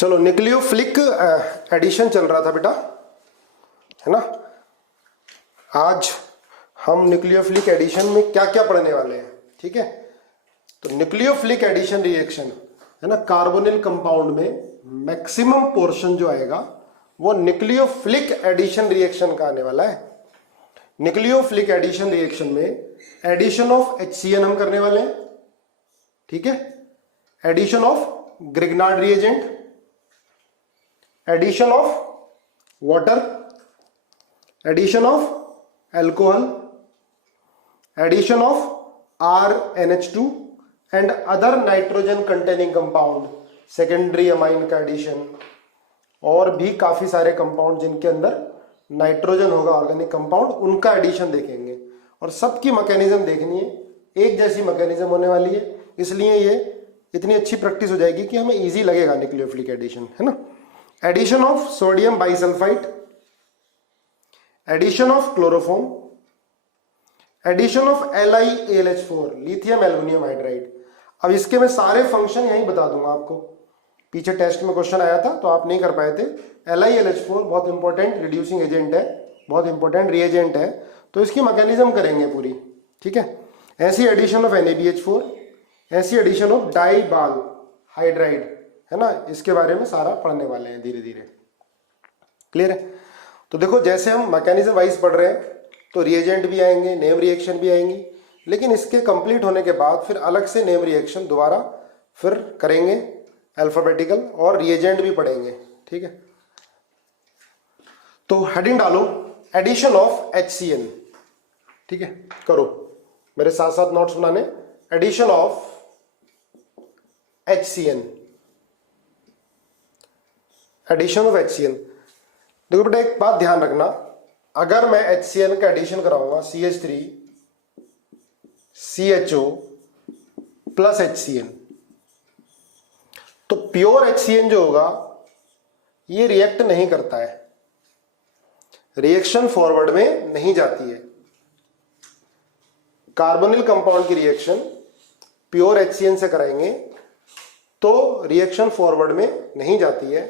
चलो nucleophilic addition चल रहा था बेटा, है ना। आज हम न्यूक्लियोफिलिक एडिशन में क्या क्या पढ़ने वाले हैं, ठीक है। तो न्यूक्लियोफिलिक एडिशन रिएक्शन है ना, कार्बोनिल कंपाउंड में मैक्सिमम पोर्शन जो आएगा वो न्यूक्लियोफिलिक एडिशन रिएक्शन का आने वाला है। न्यूक्लियोफिलिक एडिशन रिएक्शन में एडिशन ऑफ HCN हम करने वाले हैं, ठीक है। Addition of Grignard reagent, addition of water, addition of alcohol, addition of RNH2 and other nitrogen containing compound, secondary amine का एडिशन, और भी काफी सारे कंपाउंड जिनके अंदर नाइट्रोजन होगा, ऑर्गेनिक कंपाउंड, उनका एडिशन देखेंगे। और सबकी मैकेनिज्म देखनी है, एक जैसी मैकेनिज्म होने वाली है, इसलिए ये इतनी अच्छी प्रैक्टिस हो जाएगी कि हमें इजी लगेगा न्यूक्लियोफिलिक एडिशन, है ना। Addition of sodium bisulphide, addition of chloroform, addition of LiAlH4 lithium aluminium hydride. अब इसके मैं सारे फंक्शन यहीं बता दूंगा आपको, पीछे टेस्ट में क्वेश्चन आया था तो आप नहीं कर पाए थे। LiAlH4 बहुत इंपॉर्टेंट रिड्यूसिंग एजेंट है, बहुत इंपॉर्टेंट रिएजेंट है, तो इसकी मैकेनिज्म करेंगे पूरी, ठीक है। ऐसी एडिशन ऑफ NaBH4, ऐसी एडिशन ऑफ डाइबाल हाइड्राइड, है ना, इसके बारे में सारा पढ़ने वाले हैं धीरे धीरे, क्लियर है। तो देखो जैसे हम मैकेनिज्म वाइज पढ़ रहे हैं तो रिएजेंट भी आएंगे, नेम रिएक्शन भी आएंगी, लेकिन इसके कंप्लीट होने के बाद फिर अलग से नेम रिएक्शन दोबारा फिर करेंगे अल्फाबेटिकल, और रिएजेंट भी पढ़ेंगे, ठीक है। तो हेडिंग डालो एडिशन ऑफ HCN, ठीक है, करो मेरे साथ साथ नोट्स बनाने। Addition of HCN, addition of HCN। देखो बेटा एक बात ध्यान रखना, अगर मैं HCN का एडिशन कराऊंगा CH3 CHO प्लस HCN, तो प्योर HCN जो होगा ये रिएक्ट नहीं करता है, रिएक्शन फॉरवर्ड में नहीं जाती है। कार्बोनिल कंपाउंड की रिएक्शन प्योर HCN से कराएंगे तो रिएक्शन फॉरवर्ड में नहीं जाती है,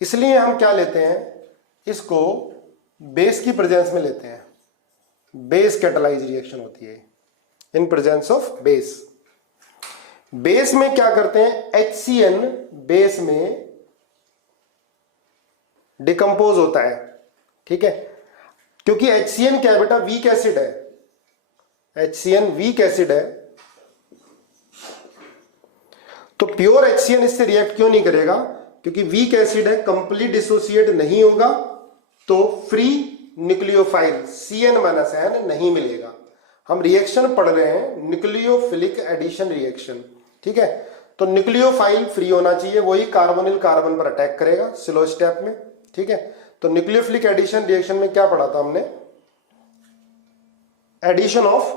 इसलिए हम क्या लेते हैं, इसको बेस की प्रेजेंस में लेते हैं। बेस कैटालाइज रिएक्शन होती है in presence of base. Base में क्या करते हैं, HCN बेस में डिकम्पोज होता है, ठीक है, क्योंकि HCN क्या है बेटा, वीक एसिड है। HCN वीक एसिड है, तो प्योर HCN इससे रिएक्ट क्यों नहीं करेगा, क्योंकि वीक एसिड है, कंप्लीट डिसोसिएट नहीं होगा, तो फ्री न्यूक्लियोफाइल CN-N नहीं मिलेगा। हम रिएक्शन पढ़ रहे हैं न्यूक्लियोफिलिक एडिशन रिएक्शन, ठीक है। तो न्यूक्लियोफाइल फ्री होना चाहिए, वही कार्बोनिल कार्बन पर अटैक करेगा स्लो स्टेप में, ठीक है। तो न्यूक्लियोफिलिक एडिशन रिएक्शन में क्या पढ़ा था हमने, एडिशन ऑफ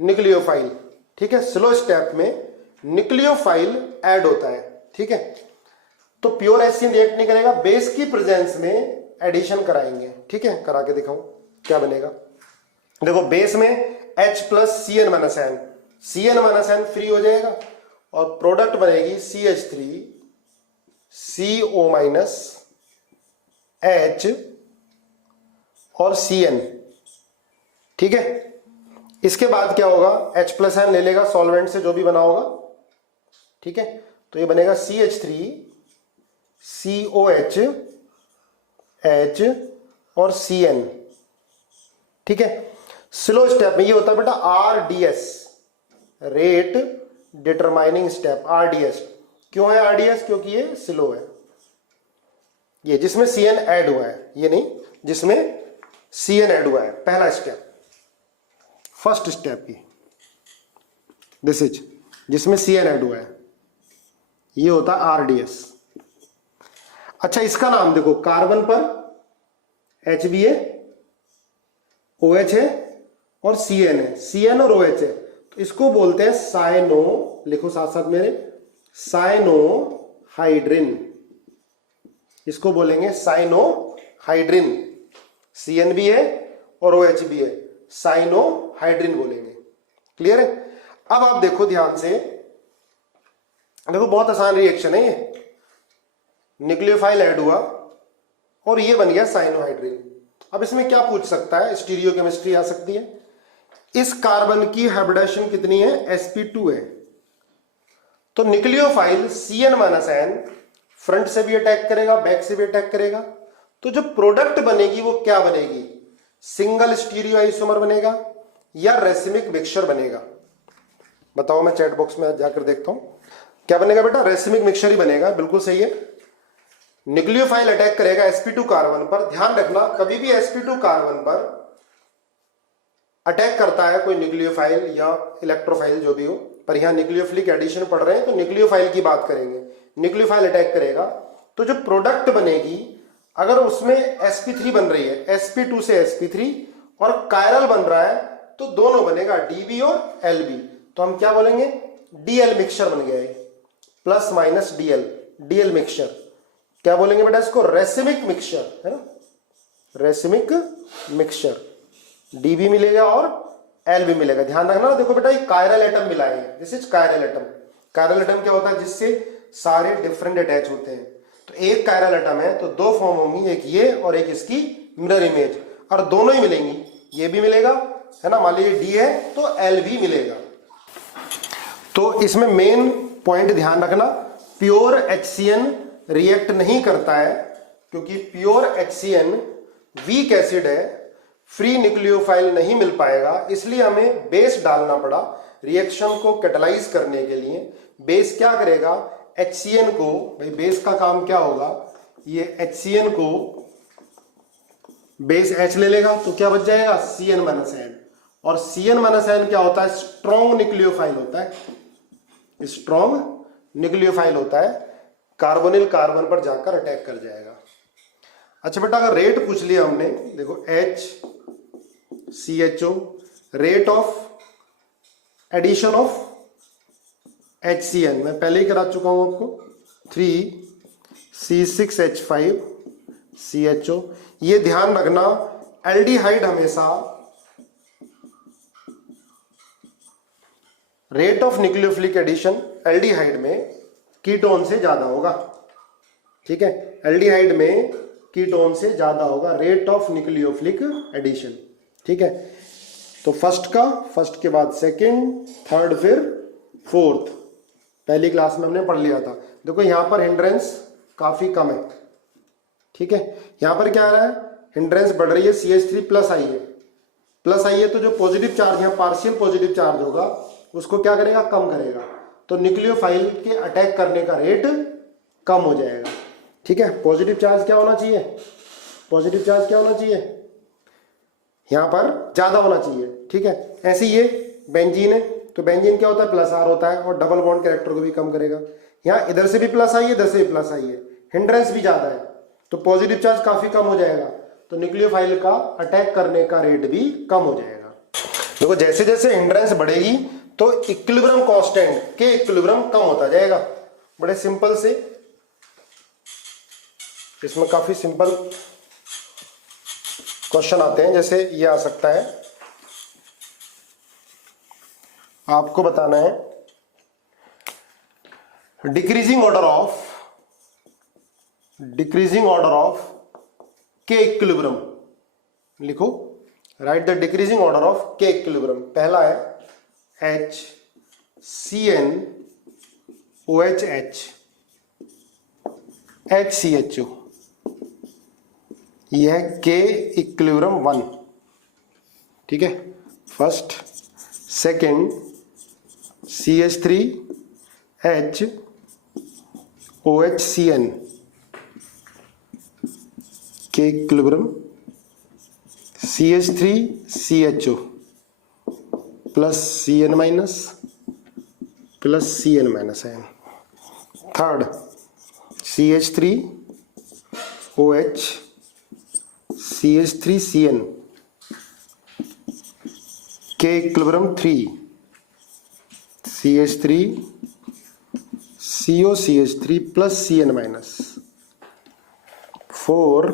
न्यूक्लियोफाइल, ठीक है। स्लो स्टेप में न्यूक्लियोफाइल ऐड होता है, ठीक है। तो प्योर HCN रिएक्ट नहीं करेगा, बेस की प्रेजेंस में एडिशन कराएंगे, ठीक है। करा के दिखाऊं क्या बनेगा। देखो बेस में H plus CN-N, CN-N free हो जाएगा और प्रोडक्ट बनेगी CH3 CO माइनस H और CN, ठीक है। इसके बाद क्या होगा, H प्लस N ले लेगा सॉल्वेंट से जो भी बना होगा, ठीक है। तो ये बनेगा CH3 COH H और CN, ठीक है। स्लो स्टेप में ये होता है बेटा RDS, rate determining step, RDS। क्यों है RDS, क्योंकि ये स्लो है, ये जिसमें CN ऐड हुआ है, ये नहीं जिसमें CN ऐड हुआ है, पहला step, first step he this is, जिसमें CN ऐड हुआ है, ये होता है RDS। अच्छा इसका नाम देखो, कार्बन पर HBA OH है और CN है, CN और OH है, तो इसको बोलते हैं साइनो, लिखो साथ साथ मेरे, साइनोहाइड्रिन, इसको बोलेंगे साइनोहाइड्रिन। CN भी है और OH भी है, साइनोहाइड्रिन बोलेंगे, क्लियर है। अब आप देखो ध्यान से, देखो बहुत आसान रिएक्शन है ये, न्यूक्लियोफाइल ऐड हुआ और ये बन गया साइनोहाइड्रिन। अब इसमें क्या पूछ सकता है, स्टीरियोकेमिस्ट्री आ सकती है। इस कार्बन की हाइब्रिडाइजेशन कितनी है, sp2 है। तो न्यूक्लियोफाइल CN-N फ्रंट से भी अटैक करेगा, बैक से भी अटैक करेगा। तो जो प्रोडक्ट बनेगी वो क्या बनेगी, सिंगल स्टीरियो आइसोमर बनेगा या रेसिमिक मिक्सचर बनेगा। बताओ, मैं चैट बॉक्स में जाकर देखता हूं क्या बनेगा बेटा, रेसिमिक मिक्सचर ही बनेगा, बिल्कुल सही है। न्यूक्लियोफाइल अटैक करेगा sp2 कार्बन पर। ध्यान रखना, कभी भी sp2 कार्बन पर अटैक करता है कोई न्यूक्लियोफाइल या इलेक्ट्रोफाइल जो भी हो, पर यहां न्यूक्लियोफिलिक एडिशन पढ़ रहे हैं तो न्यूक्लियोफाइल की बात करेंगे। न्यूक्लियोफाइल अटैक करेगा तो जो प्रोडक्ट बनेगी, अगर उसमें sp3 बन रही है, sp2 से sp3 और कायरल बन रहा है, तो दोनों बनेगा db और lb। तो हम क्या बोलेंगे, dl मिक्सचर बन गया है, प्लस माइनस dl मिक्सचर। क्या बोलेंगे बेटा इसको, रेसिमिक मिक्सचर, है ना, रेसिमिक मिक्सचर। db मिलेगा और lb मिलेगा। ध्यान रखना, देखो बेटा ये कायरल एटम मिला है, this is chiral atom. Chiral atom क्या होता है, जिससे सारे डिफरेंट अटैच होते हैं। तो एक कायरल एटम है तो दो फॉर्म होंगी, एक ये और एक इसकी मिरर इमेज, और दोनों ही मिलेंगी, ये भी मिलेगा, है ना। मान लीजिए d है तो lb मिलेगा। तो इसमें मेन पॉइंट ध्यान रखना, प्योर HCN रिएक्ट नहीं करता है, क्योंकि प्योर HCN वीक एसिड है, फ्री न्यूक्लियोफाइल नहीं मिल पाएगा, इसलिए हमें बेस डालना पड़ा रिएक्शन को कैटलाइज करने के लिए। बेस क्या करेगा, HCN को, भाई बेस का काम क्या होगा, ये HCN को बेस H ले लेगा तो क्या बच जाएगा, CN-N। और CN-N क्या होता है, स्ट्रॉन्ग न्यूक्लियोफाइल होता है, स्ट्रॉन्ग न्यूक्लियोफाइल होता है, कार्बोनिल कार्बन पर जाकर अटैक कर जाएगा। अच्छा बेटा, अगर रेट पूछ लिया हमने, देखो HCHO, rate of addition of HCN मैं पहले ही करा चुका हूं आपको, 3C6H5CHO। ये ध्यान रखना, एल्डिहाइड हमेशा rate of nucleophilic addition aldehyde में कीटोन से ज्यादा होगा, ठीक है, एल्डिहाइड में कीटोन से ज्यादा होगा रेट ऑफ न्यूक्लियोफिलिक एडिशन, ठीक है। तो फर्स्ट के बाद सेकंड, थर्ड, फिर फोर्थ, पहली क्लास में हमने पढ़ लिया था। देखो यहां पर हिंड्रेंस काफी कम है, ठीक है। यहां पर क्या आ रहा है, हिंड्रेंस बढ़ रही है, CH3 प्लस आई है, तो जो पॉजिटिव चार्ज, यहाँ पार्शियल पॉजिटिव चार्ज होगा, उसको क्या करेगा, कम करेगा। तो न्यूक्लियोफाइल के अटैक करने का रेट कम हो जाएगा, ठीक है। पॉजिटिव चार्ज क्या होना चाहिए, पॉजिटिव चार्ज क्या होना चाहिए, यहां पर ज्यादा होना चाहिए, ठीक है। ऐसे ये बेंजीन है तो बेंजीन क्या होता है, प्लस R होता है, और डबल बॉन्ड कैरेक्टर को भी कम करेगा। यहाँ इधर से भी प्लस आई है, इधर से भी प्लस आई है, हिंड्रेंस भी ज्यादा है, तो पॉजिटिव चार्ज काफी कम हो जाएगा, तो न्यूक्लियोफाइल का अटैक करने का रेट भी कम हो जाएगा। देखो जैसे जैसे हिंड्रेंस बढ़ेगी तो इक्विलिब्रियम कांस्टेंट के इक्विलिब्रियम कम होता जाएगा। बड़े सिंपल से, इसमें काफी सिंपल क्वेश्चन आते हैं, जैसे ये आ सकता है, आपको बताना है डिक्रीजिंग ऑर्डर ऑफ के इक्विलिब्रियम, लिखो, right the decreasing order of के इक्विलिब्रियम। पहला है HCN-OH HCHO, यह है के इक्विलिब्रियम 1, ठीक है। फर्स्ट, सेकंड CH3HOHCN के equilibrium CH3CHO plus CN- plus CN-N। Third CH3OH CH3CN के equilibrium 3 CH3COCH3 plus CN-। 4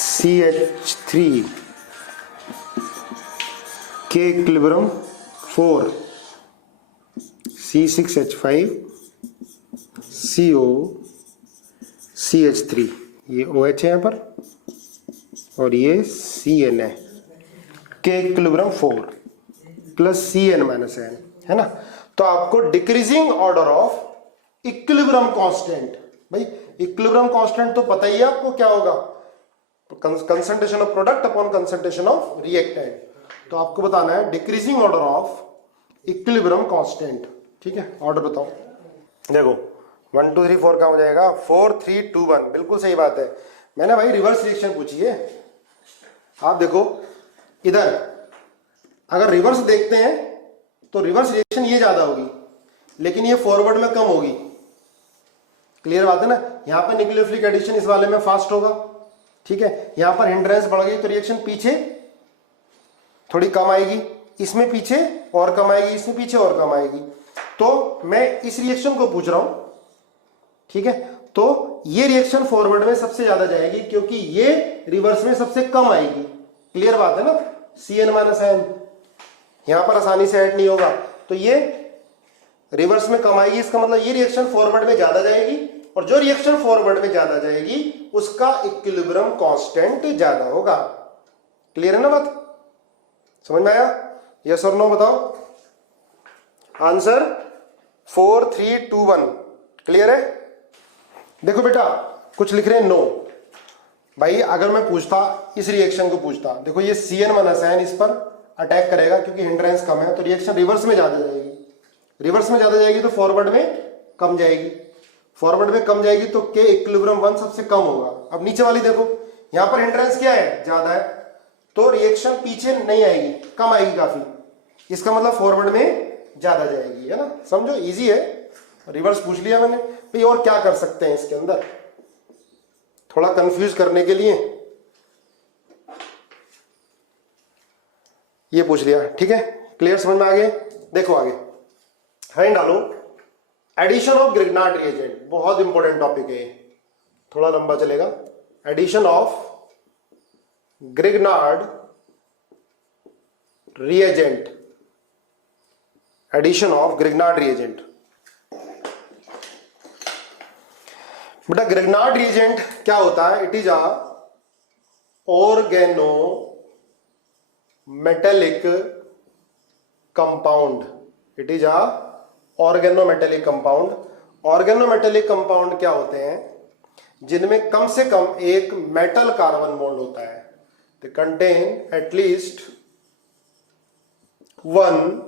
CH3 के इक्विलिब्रियम 4 C6H5CO CH3, ये OH है यहाँ पर और ये CN है, K equilibrium 4 plus CN minus N है ना। तो आपको decreasing order of equilibrium constant, भाई इक्विलिब्रियम कांस्टेंट तो पता ही है आपको क्या होगा, concentration of product upon concentration of reactant. तो आपको बताना है decreasing order of equilibrium constant. ठीक है, ऑर्डर बताओ। देखो 1 2 3 4 का हो जाएगा 4 3 2 1, बिल्कुल सही बात है। मैंने भाई रिवर्स रिएक्शन पूछी है। आप देखो इधर अगर रिवर्स देखते हैं तो रिवर्स रिएक्शन ये ज्यादा होगी, लेकिन ये फॉरवर्ड में कम होगी। क्लियर बात है ना। यहां पर न्यूक्लियोफिलिक एडिशन इस वाले में फास्ट होगा, ठीक है। यहां पर हिंड्रेंस बढ़ गई तो रिएक्शन पीछे थोड़ी कम आएगी, इसमें पीछे और कम आएगी, इसमें पीछे और कम आएगी। तो मैं इस रिएक्शन को पूछ रहा हूं, ठीक है। तो ये रिएक्शन फॉरवर्ड में सबसे ज्यादा जाएगी क्योंकि ये रिवर्स में सबसे कम आएगी। क्लियर बात है ना। CN माइनस N यहां पर आसानी से ऐड नहीं होगा, तो ये रिवर्स में कम आएगी। इसका मतलब ये रिएक्शन फॉरवर्ड में ज्यादा जाएगी, और जो रिएक्शन फॉरवर्ड में ज्यादा जाएगी उसका इक्विलिब्रियम कांस्टेंट ज्यादा होगा। क्लियर है ना बात, समझ में आया? यस और नो बताओ। आंसर 4 3 2 1। क्लियर है। देखो बेटा कुछ लिख रहे हैं नो। भाई अगर मैं पूछता इस रिएक्शन को पूछता, देखो ये CN माइनस N इस पर अटैक करेगा क्योंकि हिंड्रेंस कम है, तो रिएक्शन रिवर्स में ज्यादा जाएगी। रिवर्स में ज्यादा जाएगी तो फॉरवर्ड में कम जाएगी, फॉरवर्ड में कम जाएगी तो K इक्विलिब्रियम 1 सबसे कम होगा। अब नीचे वाली देखो, यहां पर हिंड्रेंस क्या है, ज्यादा है, तो रिएक्शन पीछे नहीं आएगी, कम आएगी काफी। इसका मतलब फॉरवर्ड में ज्यादा जाएगी, है ना। समझो इजी है। रिवर्स पूछ लिया मैंने भाई, और क्या कर सकते हैं इसके अंदर थोड़ा कंफ्यूज करने के लिए ये पूछ लिया, ठीक है। क्लियर, समझ में आ गया। देखो आगे हैंड डालो। एडिशन ऑफ ग्रिग्नार्ड रिएजेंट बहुत इंपॉर्टेंट टॉपिक है, थोड़ा लंबा चलेगा। Addition of Grignard reagent, addition of Grignard reagent. बेटा ग्रिग्नार्ड रिएजेंट क्या होता है? It is a organo metallic compound. It is a organometallic compound. Organometallic compound क्या होते हैं? जिनमें कम से कम एक मेटल कार्बन बॉन्ड होता है। They contain at least 1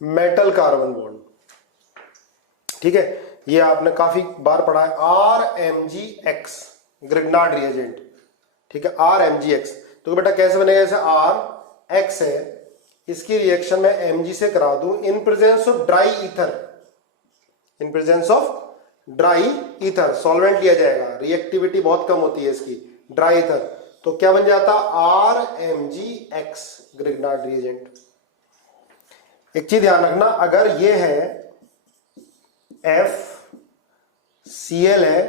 metal carbon bond, ठीक है। ये आपने काफी बार पढ़ा है, RMgX ग्रिग्नार्ड रिएजेंट, ठीक है। RMgX तो बेटा कैसे बनेगा? जैसे RX है, इसकी रिएक्शन में Mg से करा दूं in presence of dry ether, in presence of dry ether solvent लिया जाएगा, रिएक्टिविटी बहुत कम होती है इसकी, ड्राई ईथर। तो क्या बन जाता? RMgX Grignard reagent. एक चीज ध्यान रखना, अगर ये है FCl है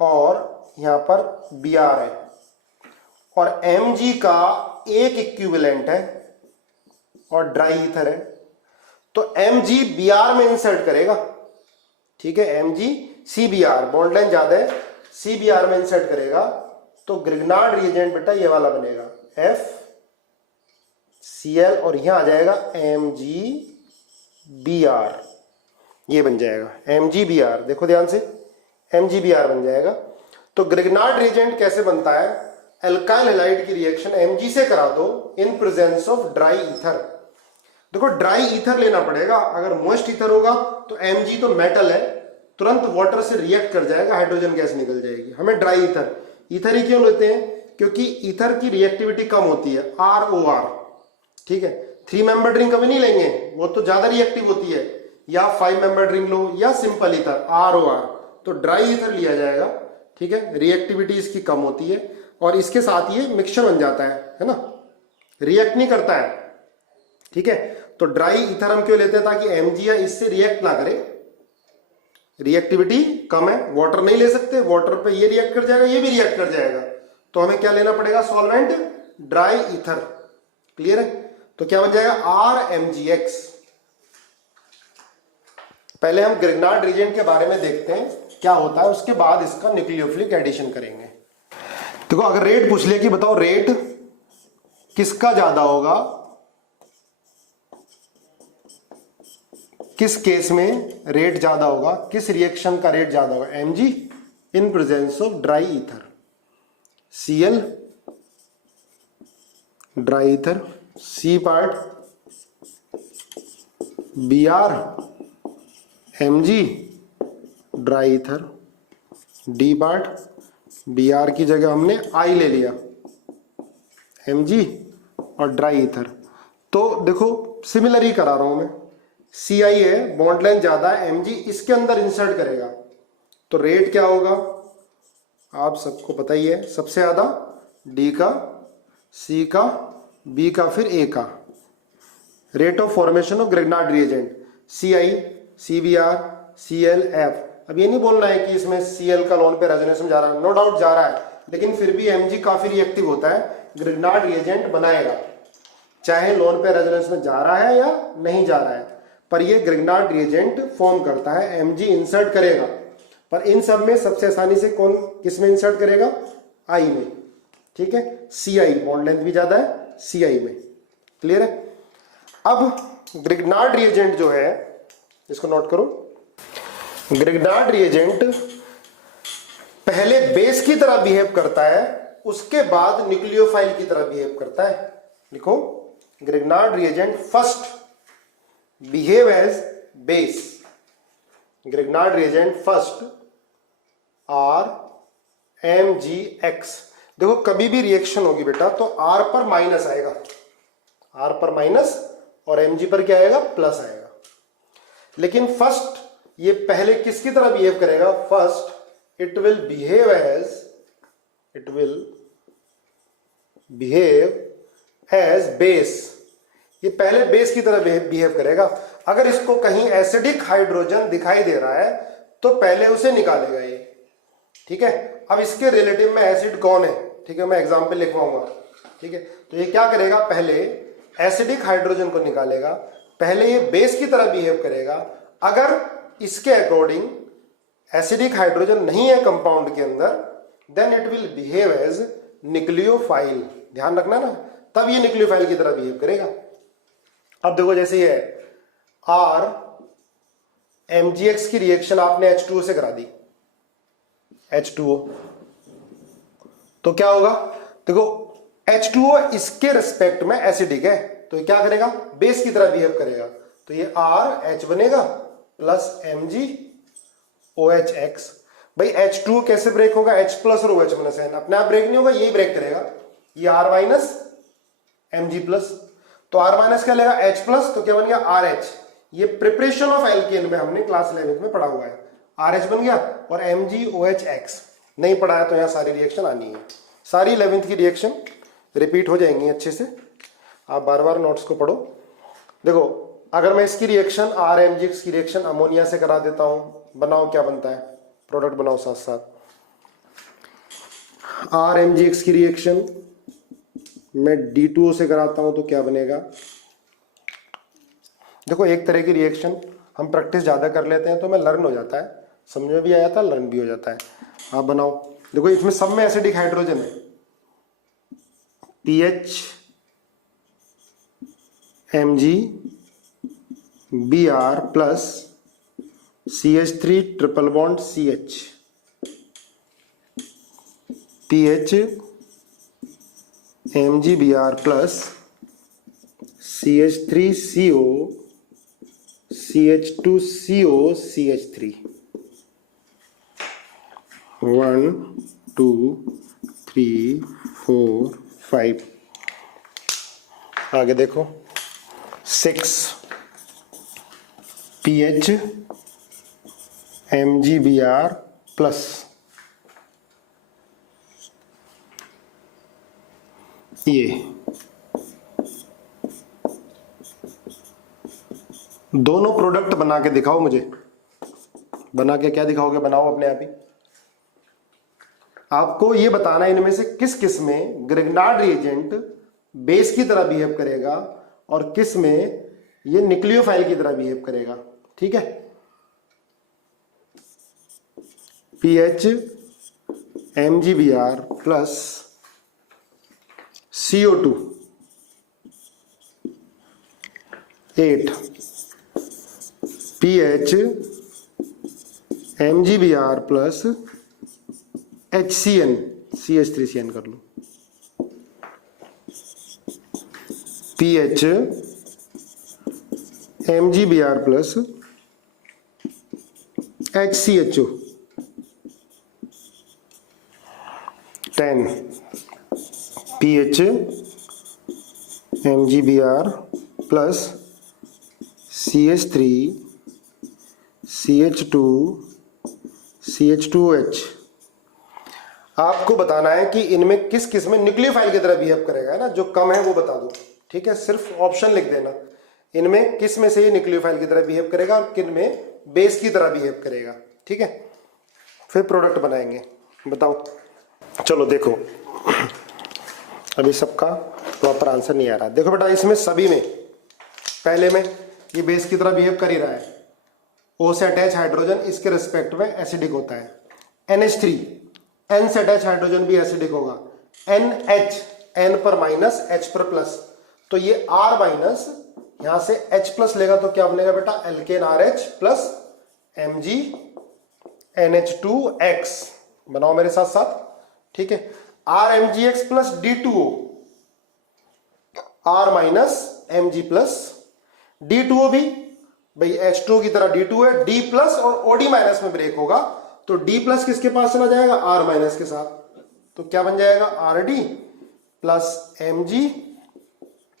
और यहां पर Br है और Mg का एक इक्विवेलेंट है और ड्राई ईथर है, तो Mg Br में इंसर्ट करेगा, ठीक है। Mg CBr, बॉन्ड लाइन ज्यादा है, CBr में इंसर्ट करेगा, तो ग्रिग्नार्ड रिएजेंट बेटा ये वाला बनेगा FCl और यहां आ जाएगा MgBr, ये बन जाएगा MgBr। देखो ध्यान से, MgBr बन जाएगा। तो ग्रिग्नार्ड रिएजेंट कैसे बनता है? एल्काइल हैलाइड की रिएक्शन Mg से करा दो in presence of dry ether. देखो ड्राई ईथर लेना पड़ेगा, अगर मोइस्ट ईथर होगा तो Mg तो मेटल है, तुरंत वाटर से रिएक्ट कर जाएगा, हाइड्रोजन गैस निकल जाएगी। हमें ड्राई ईथर, ईथर ही क्यों लेते हैं? क्योंकि ईथर की रिएक्टिविटी कम होती है, ROR, ठीक है। 3 मेंबर ड्रिंक कभी नहीं लेंगे, वो तो ज्यादा रिएक्टिव होती है, या 5 मेंबर ड्रिंक लो या सिंपल ईथर ROR, तो ड्राई ईथर लिया जाएगा, ठीक है। रिएक्टिविटी इसकी कम होती है और इसके साथ ये मिक्सचर बन जाता है ना, रिएक्ट नहीं करता है, ठीक है। तो ड्राई ईथर हम क्यों लेते हैं? ताकि Mg इससे रिएक्ट ना करे, रिएक्टिविटी कम है, वाटर नहीं ले सकते, वाटर पे ये रिएक्ट कर जाएगा, ये भी रिएक्ट कर जाएगा, तो हमें क्या लेना पड़ेगा? Solvent dry ether. क्लियर है। तो क्या बन जाएगा? RMgX। पहले हम ग्रिग्नार्ड रिएजेंट के बारे में देखते हैं क्या होता है, उसके बाद इसका न्यूक्लियोफिलिक एडिशन करेंगे। देखो अगर रेट पूछ लिया कि बताओ रेट किसका ज्यादा होगा, किस केस में रेट ज्यादा होगा, किस रिएक्शन का रेट ज्यादा होगा, Mg in presence of dry ether, Cl dry ether, C part Br Mg dry ether, D part Br की जगह हमने I ले लिया, Mg और ड्राई ईथर। तो देखो सिमिलर ही करा रहा हूं मैं, Ci है, बॉन्ड लेंथ ज्यादा है, Mg इसके अंदर इंसर्ट करेगा तो रेट क्या होगा आप सबको पता ही है, सबसे ज्यादा D का, C का, B का, फिर A का। Rate of formation of Grignard reagent Ci, Cbr, Cl, F। अब ये नहीं बोलना है कि इसमें Cl का लोन पे रेजोनेंस में जा रहा है, नो डाउट जा रहा है, लेकिन फिर भी Mg काफी रिएक्टिव होता है, ग्रिग्नार्ड रिएजेंट बनाएगा, चाहे लोन पे रेजोनेंस में जा रहा है या नहीं जा रहा है, पर ये ग्रिग्नार्ड रिएजेंट फॉर्म करता है, Mg इंसर्ट करेगा। पर इन सब में सबसे आसानी से कौन किस में इंसर्ट करेगा, I में, ठीक है। Ci बॉन्ड लेंथ भी ज्यादा है, Ci में, क्लियर है। अब ग्रिग्नार्ड रिएजेंट जो है, इसको नोट करो, ग्रिग्नार्ड रिएजेंट पहले बेस की तरह बिहेव करता है, उसके बाद न्यूक्लियोफाइल की तरह बिहेव करता है। लिखो Grignard reagent first behave as base, Grignard reagent first RMgX। देखो कभी भी रिएक्शन होगी बेटा तो R पर माइनस आएगा, R पर माइनस, और Mg पर क्या आएगा, प्लस आएगा। लेकिन फर्स्ट ये पहले किसकी तरह बिहेव करेगा, first it will behave as base, ये पहले बेस की तरह बिहेव करेगा। अगर इसको कहीं एसिडिक हाइड्रोजन दिखाई दे रहा है तो पहले उसे निकालेगा ये, ठीक है। अब इसके रिलेटिव में एसिड कौन है, ठीक है, मैं एग्जांपल लिखवाऊंगा, ठीक है। तो ये क्या करेगा, पहले एसिडिक हाइड्रोजन को निकालेगा, पहले ये बेस की तरह बिहेव करेगा। अगर इसके अकॉर्डिंग एसिडिक हाइड्रोजन नहीं है कंपाउंड के अंदर, then it will behave as nucleophile, ध्यान रखना ना, तब ये न्यूक्लियोफाइल की तरह बिहेव करेगा। अब देखो जैसे ये है RMgX की रिएक्शन आपने H2O से करा दी, H2O, तो क्या होगा, देखो H2O इसके रिस्पेक्ट में एसिडिक है, तो ये क्या करेगा, बेस की तरह बिहेव करेगा, तो ये RH बनेगा प्लस MgOHX। भाई H2O कैसे ब्रेक होगा, H प्लस और OH माइनस N, अपने आप ब्रेक नहीं होगा, यही ब्रेक करेगा, ये R माइनस Mg प्लस, तो R माइनस क्या लेगा, H प्लस, तो क्या बन गया RH। ये प्रिपरेशन ऑफ एल्केन में हमने क्लास 11 में पढ़ा हुआ है, RH बन गया, और MgOHX नहीं पढ़ा है तो यहाँ सारी रिएक्शन आनी है, सारी 11th की रिएक्शन रिपीट हो जाएंगी अच्छे से, आप बार बार नोट्स को पढ़ो। देखो अगर मैं इसकी रिएक्शन RMgX की रिएक्शन अमोनिया से करा देता हूं, बनाओ क्या बनता है, प्रोडक्ट बनाओ साथ साथ। RMgX की रिएक्शन मैं D2O से कराता हूं तो क्या बनेगा, देखो एक तरह की रिएक्शन हम प्रैक्टिस ज्यादा कर लेते हैं तो मैं लर्न हो जाता है, समझ में भी आ जाता है, लर्न भी हो जाता है। आप बनाओ, देखो इसमें सब में एसिडिक हाइड्रोजन है, PH MgBr plus CH3 triple bond CH, PH MgBr plus CH3CO CH2CO CH3, 1 2 3 4 5। आगे देखो 6 PH MgBr प्लस ये दोनों प्रोडक्ट बना के दिखाओ मुझे, बना के क्या दिखाओगे, बनाओ अपने आप ही। आपको ये बताना है इनमें से किस किस में ग्रिग्नार्ड रिएजेंट बेस की तरह बिहेव करेगा और किस में ये न्यूक्लियोफाइल की तरह बिहेव करेगा, ठीक है। PH MgBr plus CO2 8 PH MgBr plus HCN CH3CN कर लो, PH MgBr plus HCHO 10 PH MgBr plus CH3 CH2 CH2OH। आपको बताना है कि इनमें किस किस में न्यूक्लियोफाइल की तरह बिहेव करेगा, है ना। जो कम है वो बता दो, ठीक है। सिर्फ ऑप्शन लिख देना, इनमें किस में से ये न्यूक्लियोफाइल की तरह बिहेव करेगा और किन में बेस की तरह बिहेव करेगा, ठीक है। फिर प्रोडक्ट बनाएंगे, बताओ। चलो देखो, अभी सबका प्रॉपर आंसर नहीं आ रहा। देखो बेटा, इसमें सभी में पहले में ये बेस की तरह बिहेव कर ही रहा है। O से अटैच हाइड्रोजन इसके रिस्पेक्ट में एसिडिक होता है। NH3 N से अटैच हाइड्रोजन भी एसिडिक होगा। NH N पर माइनस H पर प्लस, तो ये R माइनस यहां से H प्लस लेगा तो क्या बनेगा बेटा, alkene RH plus Mg NH2X। बनाओ मेरे साथ साथ, ठीक है। RMgX plus D2O, R minus Mg plus D2O भी भाई H2O की तरह D2 है, D प्लस और OD माइनस में ब्रेक होगा तो D प्लस किसके पास चला जाएगा, R माइनस के साथ, तो क्या बन जाएगा RD प्लस Mg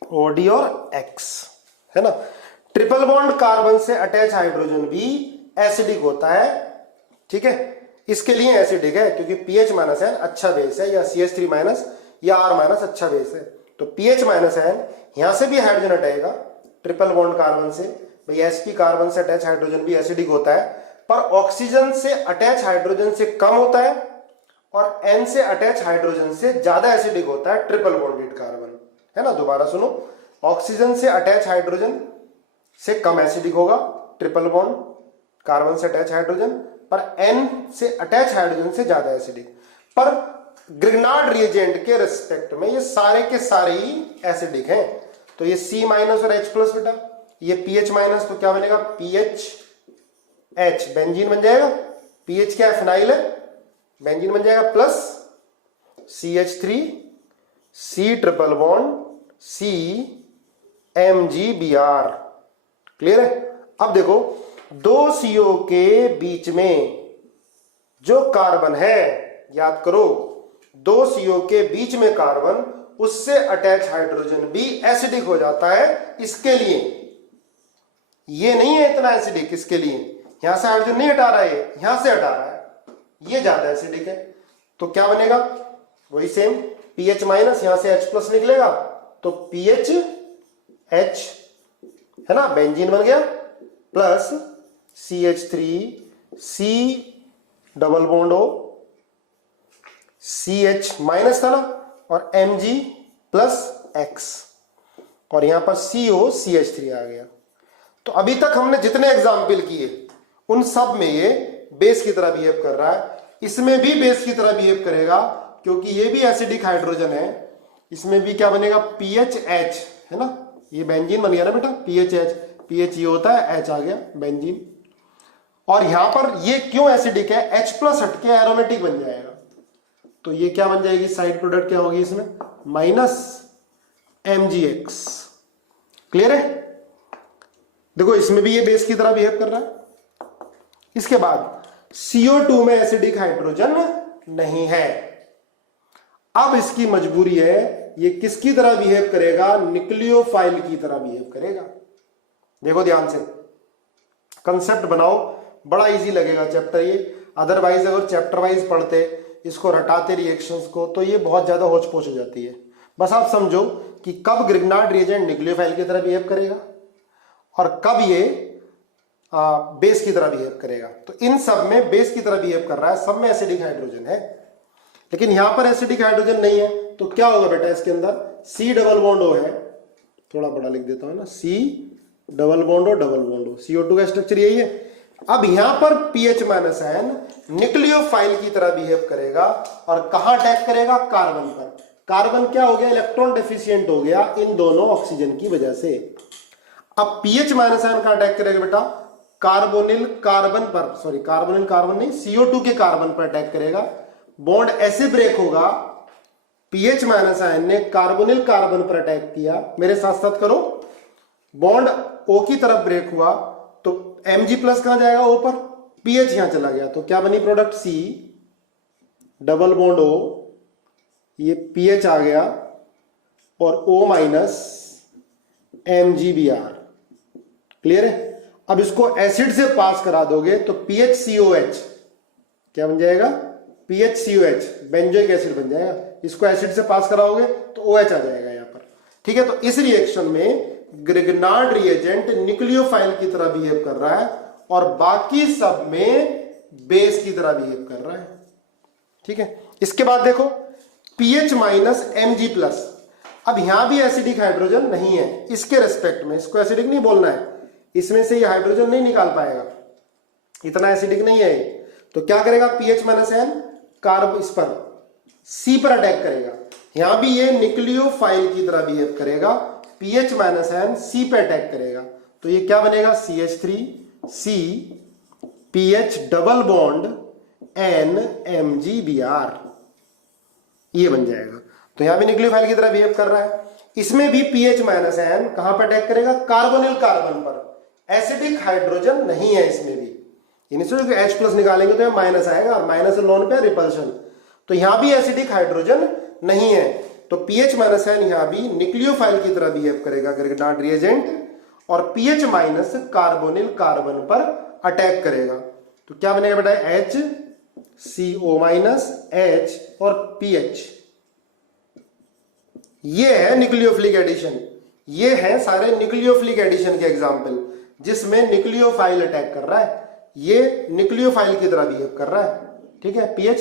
OD और X, है ना। ट्रिपल बॉन्ड कार्बन से अटैच हाइड्रोजन भी एसिडिक होता है, ठीक है। इसके लिए एसिडिक है क्योंकि pH माइनस N अच्छा बेस है, या CH3 माइनस या R माइनस अच्छा बेस है, तो pH माइनस N यहां से भी हाइड्रोजन हटेगा ट्रिपल बॉन्ड कार्बन से। भाई sp कार्बन से अटैच हाइड्रोजन भी एसिडिक होता है, पर ऑक्सीजन से अटैच हाइड्रोजन से कम होता है और N से अटैच हाइड्रोजन से ज्यादा एसिडिक होता है ट्रिपल बॉन्डेड कार्बन, है ना। दोबारा सुनो, ऑक्सीजन से अटैच हाइड्रोजन से कम एसिडिक होगा ट्रिपल बॉन्ड कार्बन से अटैच हाइड्रोजन, पर N से अटैच हाइड्रोजन से ज्यादा एसिडिक। पर ग्रिग्नार्ड रिएजेंट के रिस्पेक्ट में ये सारे के सारे ही एसिडिक हैं, तो ये C माइनस और H प्लस बेटा, ये pH माइनस तो क्या बनेगा PH H बेंजीन बन जाएगा। pH क्या है, फिनाइल है, बेंजीन बन जाएगा, plus CH3 C triple bond C MgBr। Clear है। अब देखो, दो CO के बीच में जो कार्बन है, याद करो, दो CO के बीच में कार्बन, उससे अटैच हाइड्रोजन भी एसिडिक हो जाता है। इसके लिए ये नहीं है इतना एसिडिक, इसके लिए यहां से हाइड्रोजन नहीं हटा रहा है, यहां से हटा रहा है, ये ज्यादा एसिडिक है। तो क्या बनेगा, वही सेम pH माइनस, यहां से H प्लस निकलेगा तो pH H, है ना, बेंजीन बन गया, plus CH3 C double bond O, CH minus था ना, और Mg प्लस X, और यहां पर CO CH3 आ गया। तो अभी तक हमने जितने एग्जाम्पल किए उन सब में ये बेस की तरह बिहेव कर रहा है। इसमें भी बेस की तरह बिहेव करेगा क्योंकि ये भी एसिडिक हाइड्रोजन है। इसमें भी क्या बनेगा, PHH, है ना, ये बेंजीन बन गया ना बेटा, PHH, PH ये होता है, H आ गया बेंजीन। और यहां पर ये क्यों एसिडिक है, H प्लस हटके एरोमेटिक बन जाएगा, तो ये क्या बन जाएगी, साइड प्रोडक्ट क्या होगी इसमें, माइनस MgX। क्लियर है। देखो, इसमें भी ये बेस की तरह बिहेव कर रहा है। इसके बाद CO2 में एसिडिक हाइड्रोजन नहीं है। अब इसकी मजबूरी है, ये किसकी तरह बिहेव करेगा, न्यूक्लियोफाइल की तरह बिहेव करेगा। देखो ध्यान से, कंसेप्ट बनाओ, बड़ा इजी लगेगा चैप्टर ये। अदरवाइज अगर चैप्टर वाइज पढ़ते, इसको रटाते रिएक्शंस को, तो ये बहुत ज्यादा होच पोच हो जाती है। बस आप समझो कि कब ग्रिग्नार्ड रिएजेंट न्यूक्लियोफाइल की तरह बिहेव करेगा और कब ये बेस की तरह बिहेव करेगा। तो इन सब में बेस की तरह बिहेव कर रहा है, सब में एसिडिक हाइड्रोजन है, लेकिन यहां पर एसिडिक हाइड्रोजन नहीं है। तो क्या होगा बेटा, इसके अंदर C डबल बॉन्ड O है, थोड़ा बड़ा लिख देता हूं ना, C double bond O double bond O, CO2 का स्ट्रक्चर यही है। अब यहां पर पीएच माइनस आयन न्यूक्लियोफाइल की तरह बिहेव करेगा और कहां अटैक करेगा? कार्बन पर। कार्बन क्या हो गया? इलेक्ट्रॉन डेफिशिएंट हो गया इन दोनों ऑक्सीजन की वजह से। अब पीएच माइनस आयन का अटैक करेगा बेटा कार्बोनिल कार्बन पर, सॉरी कार्बोनिल कार्बन नहीं, CO2 के कार्बन पर अटैक करेगा। बॉन्ड ऐसे ब्रेक होगा, पीएच माइनस आयन ने कार्बोनिल कार्बन पर अटैक किया, मेरे साथ साथ करो, बॉन्ड O की तरफ ब्रेक हुआ तो Mg प्लस कहां जाएगा? O पर, पीएच यहां चला गया तो क्या बनी product? C double bond O, ये पीएच आ गया और O माइनस MgBr। क्लियर है? अब इसको एसिड से पास करा दोगे तो PHCOH क्या बन जाएगा? PHCOH बेंजोइक एसिड बन जाएगा। इसको एसिड से पास कराओगे तो OH आ जाएगा यहां पर। ठीक है, तो इस रिएक्शन में ग्रिग्नार्ड रिएजेंट न्यूक्लियोफाइल की तरह बिहेव कर रहा है और बाकी सब में बेस की तरह बिहेव कर रहा है। ठीक है, इसके बाद देखो पीएच माइनस Mg प्लस। अब यहां भी एसिडिक हाइड्रोजन नहीं है, इसके रेस्पेक्ट में इसको एसिडिक नहीं बोलना है, इसमें से ये हाइड्रोजन नहीं निकाल पाएगा, इतना एसिडिक नहीं है। तो क्या करेगा? पीएच माइनस एन कार्ब इस पर सी पर अटैक करेगा। यहां भी ये न्यूक्लियोफाइल की तरह बिहेव करेगा, पीएच माइनस एन सी पे अटैक करेगा तो ये क्या बनेगा? CH3C pH double bond NMgBr, ये बन जाएगा। तो यहां भी न्यूक्लियोफाइल की तरह बिहेव कर रहा है। इसमें भी पीएच माइनस एन कहां पर अटैक करेगा? कार्बोनिल कार्बन पर। एसिडिक हाइड्रोजन नहीं है इसमें भी, H प्लस निकालेंगे तो माइनस आएगा और माइनस लोन पे रिपल्शन। तो यहां भी एसिडिक हाइड्रोजन नहीं है तो पीएच माइनस एन यहां भी न्यूक्लियोफाइल की तरह बिहेव करेगा ग्रिग्नार्ड रिएजेंट और पीएच माइनस कार्बोनिल कार्बन पर अटैक करेगा। तो क्या बनेगा बेटा? HCO माइनस H और PH। ये है न्यूक्लियोफिलिक एडिशन, ये है सारे न्यूक्लियोफिलिक एडिशन के एग्जाम्पल जिसमें न्यूक्लियोफाइल अटैक कर रहा है, ये न्यूक्लियोफाइल की तरह बिहेव कर रहा है। ठीक है, पीएच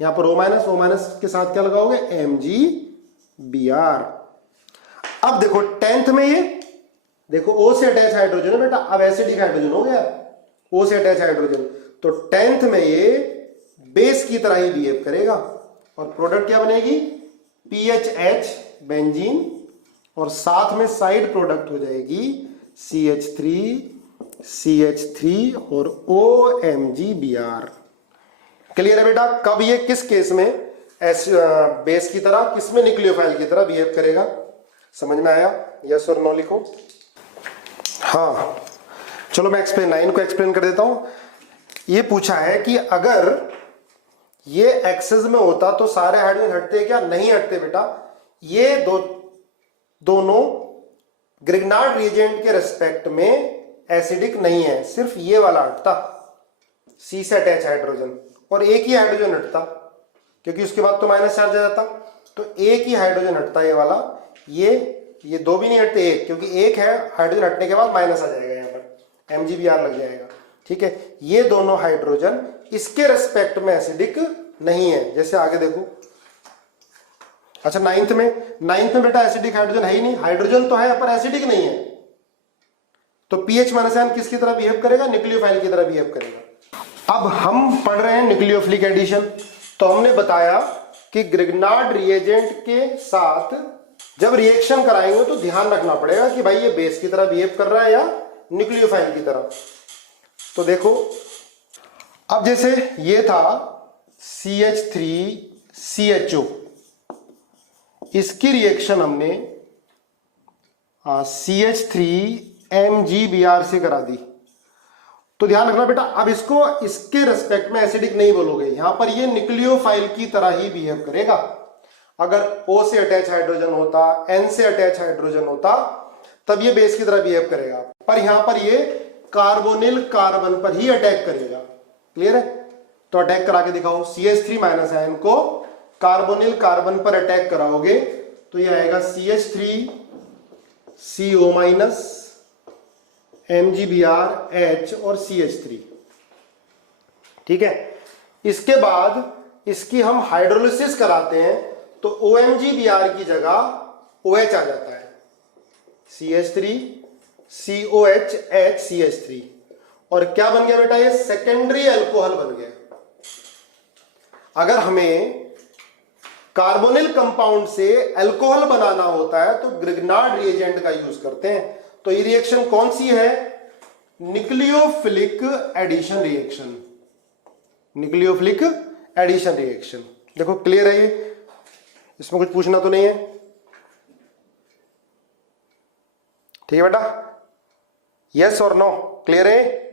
यहां पर O माइनस के साथ क्या लगाओगे? MgBr। अब देखो 10th में ये देखो O से अटैच हाइड्रोजन है बेटा, अब एसिडिक हाइड्रोजन हो गया O से अटैच हाइड्रोजन, तो 10th में ये बेस की तरह ही बिहेव करेगा और प्रोडक्ट क्या बनेगी? PHH बेंजीन और साथ में साइड प्रोडक्ट हो जाएगी CH3 और OMgBr। क्लियर है बेटा? कब ये किस केस में बेस की तरह, किसमें न्यूक्लियोफाइल की तरह बिहेव करेगा? समझ में आया? यस और नो लिखो। हाँ चलो मैं 9 को एक्सप्लेन कर देता हूं। ये पूछा है कि अगर ये एक्सेस में होता तो सारे हाइड्रोजन हटते क्या? नहीं हटते बेटा। ये दोनों ग्रिग्नार्ड रिएजेंट के रेस्पेक्ट में एसिडिक नहीं है, सिर्फ ये वाला हटता, सी से अटैच हाइड्रोजन, और एक ही हाइड्रोजन हटता क्योंकि उसके बाद तो माइनस चार्ज आ जाता, तो एक ही हाइड्रोजन हटता ये वाला। ये दो भी नहीं हटते, एक, क्योंकि एक है हाइड्रोजन हटने के बाद माइनस आ जाएगा, यहाँ पर MgBr लग जाएगा। ठीक है, ये दोनों हाइड्रोजन इसके रेस्पेक्ट में एसिडिक नहीं है। जैसे आगे देखो, अच्छा 9th में बेटा एसिडिक हाइड्रोजन है ही नहीं, हाइड्रोजन तो है पर एसिडिक नहीं है, तो पीएच माइनस आयन किसकी तरह बिहेव करेगा? न्यूक्लियोफाइल की तरह बिहेव करेगा। अब हम पढ़ रहे हैं न्यूक्लियोफिलिक एडिशन, तो हमने बताया कि ग्रिग्नार्ड रिएजेंट के साथ जब रिएक्शन कराएंगे तो ध्यान रखना पड़ेगा कि भाई ये बेस की तरह बिहेव कर रहा है या न्यूक्लियोफाइल की तरह। तो देखो अब जैसे ये था CH3CHO, इसकी रिएक्शन हमने CH3MgBr से करा दी, तो ध्यान रखना बेटा, अब इसको इसके रेस्पेक्ट में एसिडिक नहीं बोलोगे, यहां पर ये न्यूक्लियोफाइल की तरह ही बिहेव करेगा। अगर O से अटैच हाइड्रोजन होता, N से अटैच हाइड्रोजन होता, तब ये बेस की तरह बिहेव करेगा, पर यहां पर ये कार्बोनिल कार्बन पर ही अटैक करेगा। क्लियर है? तो अटैक करा के दिखाओ। CH3 माइनस आयन को कार्बोनिल कार्बन पर अटैक कराओगे तो ये आएगा CH3CO माइनस MgBr H और CH3। ठीक है, इसके बाद इसकी हम हाइड्रोलिसिस कराते हैं तो OMgBr की जगह OH आ जाता है, CH3COH H CH3, और क्या बन गया बेटा, ये सेकेंडरी अल्कोहल बन गया। अगर हमें कार्बोनिल कंपाउंड से अल्कोहल बनाना होता है तो ग्रिग्नार्ड रिएजेंट का यूज करते हैं। तो ये रिएक्शन कौन सी है, nucleophilic addition reaction, nucleophilic addition reaction. देखो क्लियर है ये, इसमें कुछ पूछना तो नहीं है, ठीक है बेटा, यस और नो, क्लियर है।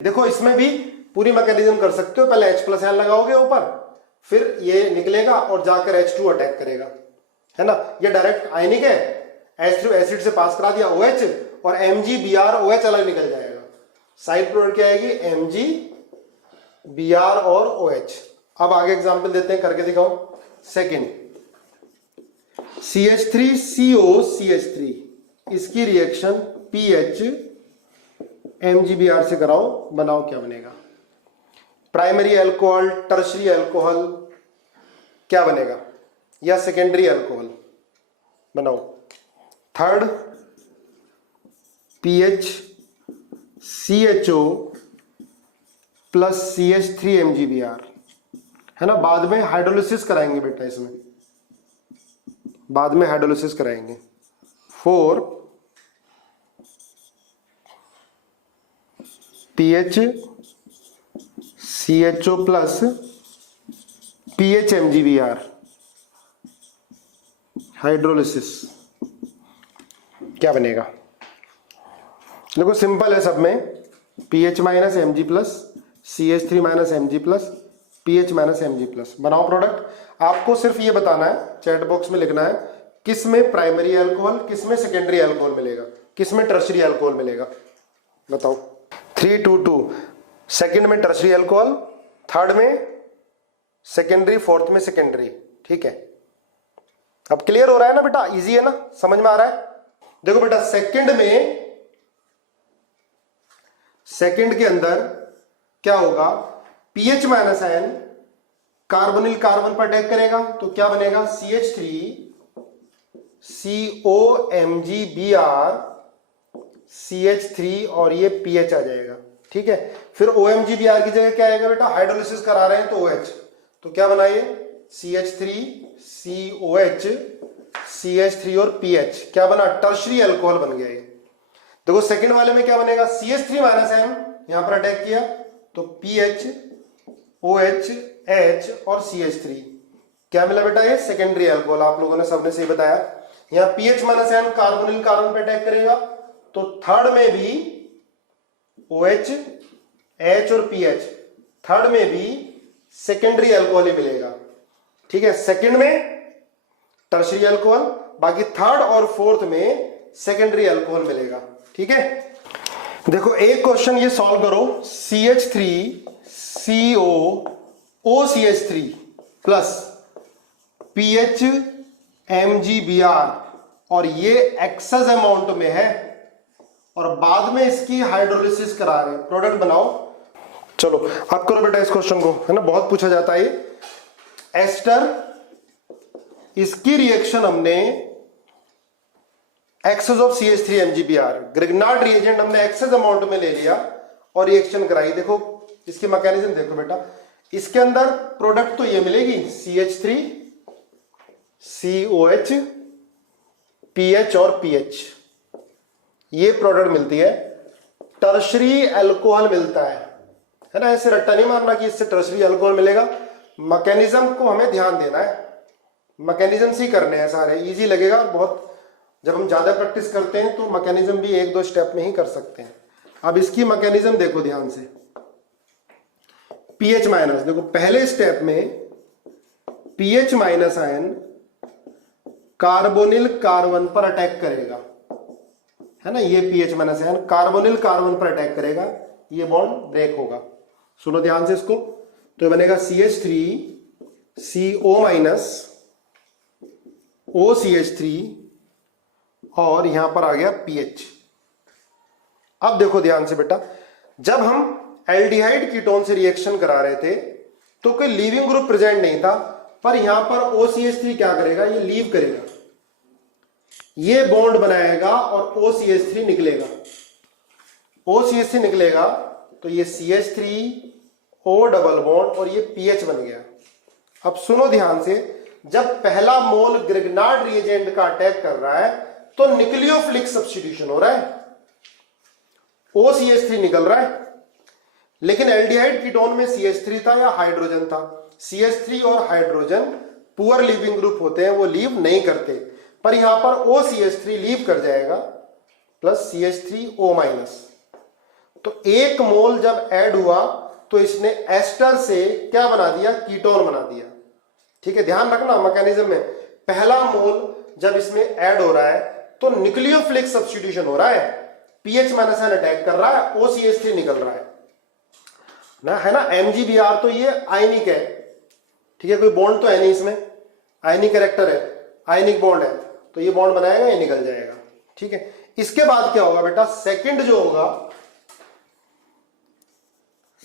देखो इसमें भी पूरी मैकेनिज्म कर सकते हो, पहले H+ आयन लगाओगे ऊपर, फिर ये निकलेगा और जाकर H2 अटैक करेगा, है ना। ये डायरेक्ट आयनिक है, H3 एसिड से पास करा दिया OH और MgBrOH अलग निकल जाएगा। साइड प्रोडक्ट क्या आएगी, MgBr और OH। अब आगे एग्जांपल देते हैं, करके दिखाओ। सेकंड, CH3COCH3, इसकी रिएक्शन PH MgBr से कराओ, बनाओ क्या बनेगा। प्राइमरी अल्कोहल, टर्शरी अल्कोहल क्या बनेगा, या सेकेंडरी अल्कोहल बनाओ। Third, PHCHO plus CH3 MgBr, है ना। बाद में हाइड्रोलिसिस कराएंगे बेटा, इसमें बाद में हाइड्रोलिसिस कराएंगे। 4, PHCHO plus PH MgBr, hydrolysis क्या बनेगा। देखो सिंपल है सब में, PH minus Mg plus CH3 minus Mg plus PH minus Mg plus, बनाओ प्रोडक्ट। आपको सिर्फ ये बताना है, चैट बॉक्स में लिखना है किस में प्राइमरी अल्कोहल, किस में सेकेंडरी अल्कोहल मिलेगा, किस में टर्शरी अल्कोहल मिलेगा, बताओ। 3, 2, 2, सेकेंड में टर्शरी अल्कोहल, थर्ड में सेकेंडरी, फोर्थ में सेकेंडरी, ठीक है। अब क्लियर हो रहा है ना बेटा, इजी है ना, समझ में आ रहा है। देखो बेटा सेकंड में, सेकंड के अंदर क्या होगा, PH minus ion carbonyl carbon पर अटैक करेगा तो क्या बनेगा, CH3COMgBr CH3 और ये PH आ जाएगा, ठीक है। फिर OMgBr की जगह क्या आएगा बेटा, हाइड्रोलिसिस करा रहे हैं तो OH, तो क्या बनाइए CH3COH CH3 और PH, क्या बना, टर्शरी अल्कोहल बन गया ये। देखो सेकंड वाले में क्या बनेगा, CH3 माइनस आयन यहां पर अटैक किया तो PH OH H और CH3, क्या मिला बेटा, ये सेकेंडरी अल्कोहल। आप लोगों ने सबने सही बताया। यहां PH minus ion carbonyl carbon पे अटैक करेगा तो थर्ड में भी OH H और PH, थर्ड में भी सेकेंडरी अल्कोहल ही मिलेगा, ठीक है। सेकंड में टर्शरी अल्कोहल, बाकी थर्ड और फोर्थ में सेकेंडरी अल्कोहल मिलेगा, ठीक है। देखो एक क्वेश्चन ये सॉल्व करो, CH3COOCH3 प्लस PH MgBr और ये एक्सेस अमाउंट में है और बाद में इसकी हाइड्रोलिसिस करा रहे हैं, प्रोडक्ट बनाओ। चलो आप करो बेटा इस क्वेश्चन को, है ना, बहुत पूछा जाता है ये। एस्टर, इसकी रिएक्शन हमने excess of CH3 MgBr, Grignard reagent हमने एक्सेस अमाउंट में ले लिया और रिएक्शन कराई। देखो इसकी मैकेनिज्म देखो बेटा, इसके अंदर प्रोडक्ट तो ये मिलेगी CH3COH PH और PH, ये प्रोडक्ट मिलती है। टर्शरी अल्कोहल मिलता है ना, ऐसे रट्टा नहीं मारना कि इससे टर्शरी अल्कोहल मिलेगा। मैकेनिज्म को हमें ध्यान देना है, मैकेनिज्म ही करने हैं सारे, इजी लगेगा। और बहुत जब हम ज्यादा प्रैक्टिस करते हैं तो मैकेनिज्म भी 1-2 स्टेप में ही कर सकते हैं। अब इसकी मैकेनिज्म देखो ध्यान से, PH माइनस, देखो पहले स्टेप में PH minus ion carbonyl carbon पर अटैक करेगा, है ना, ये PH minus ion carbonyl carbon पर अटैक करेगा, ये बॉन्ड ब्रेक होगा। सुनो ध्यान से इसको, तो ये बनेगा CH3CO माइनस OCH3 और यहां पर आ गया PH। अब देखो ध्यान से बेटा, जब हम एल्डिहाइड कीटोन से रिएक्शन करा रहे थे तो कोई लीविंग ग्रुप प्रेजेंट नहीं था, पर यहां पर OCH3 क्या करेगा, ये लीव करेगा, ये बॉन्ड बनाएगा और OCH3 निकलेगा। OCH3 निकलेगा तो ये CH3O डबल बॉन्ड और ये पीएच बन गया। अब सुनो ध्यान से, जब पहला मोल ग्रिग्नार्ड रिएजेंट का अटैक कर रहा है तो न्यूक्लियोफिलिक सब्स्टिट्यूशन हो रहा है, OCH3 निकल रहा है। लेकिन एल्डिहाइड कीटोन में CH3 था या हाइड्रोजन था? CH3 और हाइड्रोजन पुअर लीविंग ग्रुप होते हैं, वो लीव नहीं करते, पर यहां पर OCH3 लीव कर जाएगा प्लस CH3O माइनस। तो एक मोल जब ऐड हुआ तो इसने एस्टर से क्या बना दिया? कीटोन बना दिया। ठीक है, ध्यान रखना मैकेनिज्म में, पहला मोल जब इसमें ऐड हो रहा है तो न्यूक्लियोफिलिक सब्स्टिट्यूशन हो रहा है, पीएच माइनस एन अटैक कर रहा है, OCH3 निकल रहा है ना, है ना। MgBr तो ये आयनिक है, ठीक है, कोई बॉन्ड तो है नहीं इसमें, आयनिक कैरेक्टर है, आयनिक बॉन्ड है, तो ये बॉन्ड बनाएगा, ये निकल जाएगा। ठीक है, इसके बाद क्या होगा बेटा? सेकंड जो होगा,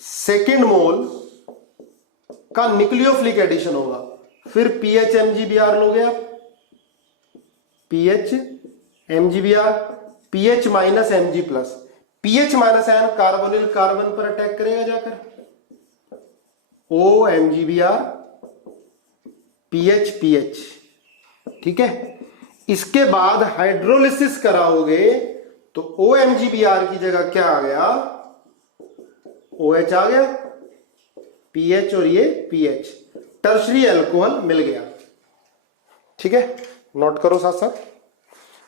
सेकंड मोल का न्यूक्लियोफिलिक एडिशन होगा, फिर पीएच MgBr लोगे आप, pH MgBr, pH minus Mg plus, pH minus ion carbonyl carbon पर अटैक करेगा जाकर, O MgBr, पीएच पीएच। ठीक है, इसके बाद हाइड्रोलिसिस कराओगे तो O MgBr की जगह क्या आ गया? OH आ गया, पीएच और ये पीएच, टर्शरी अल्कोहल मिल गया। ठीक है, नोट करो साथ साथ।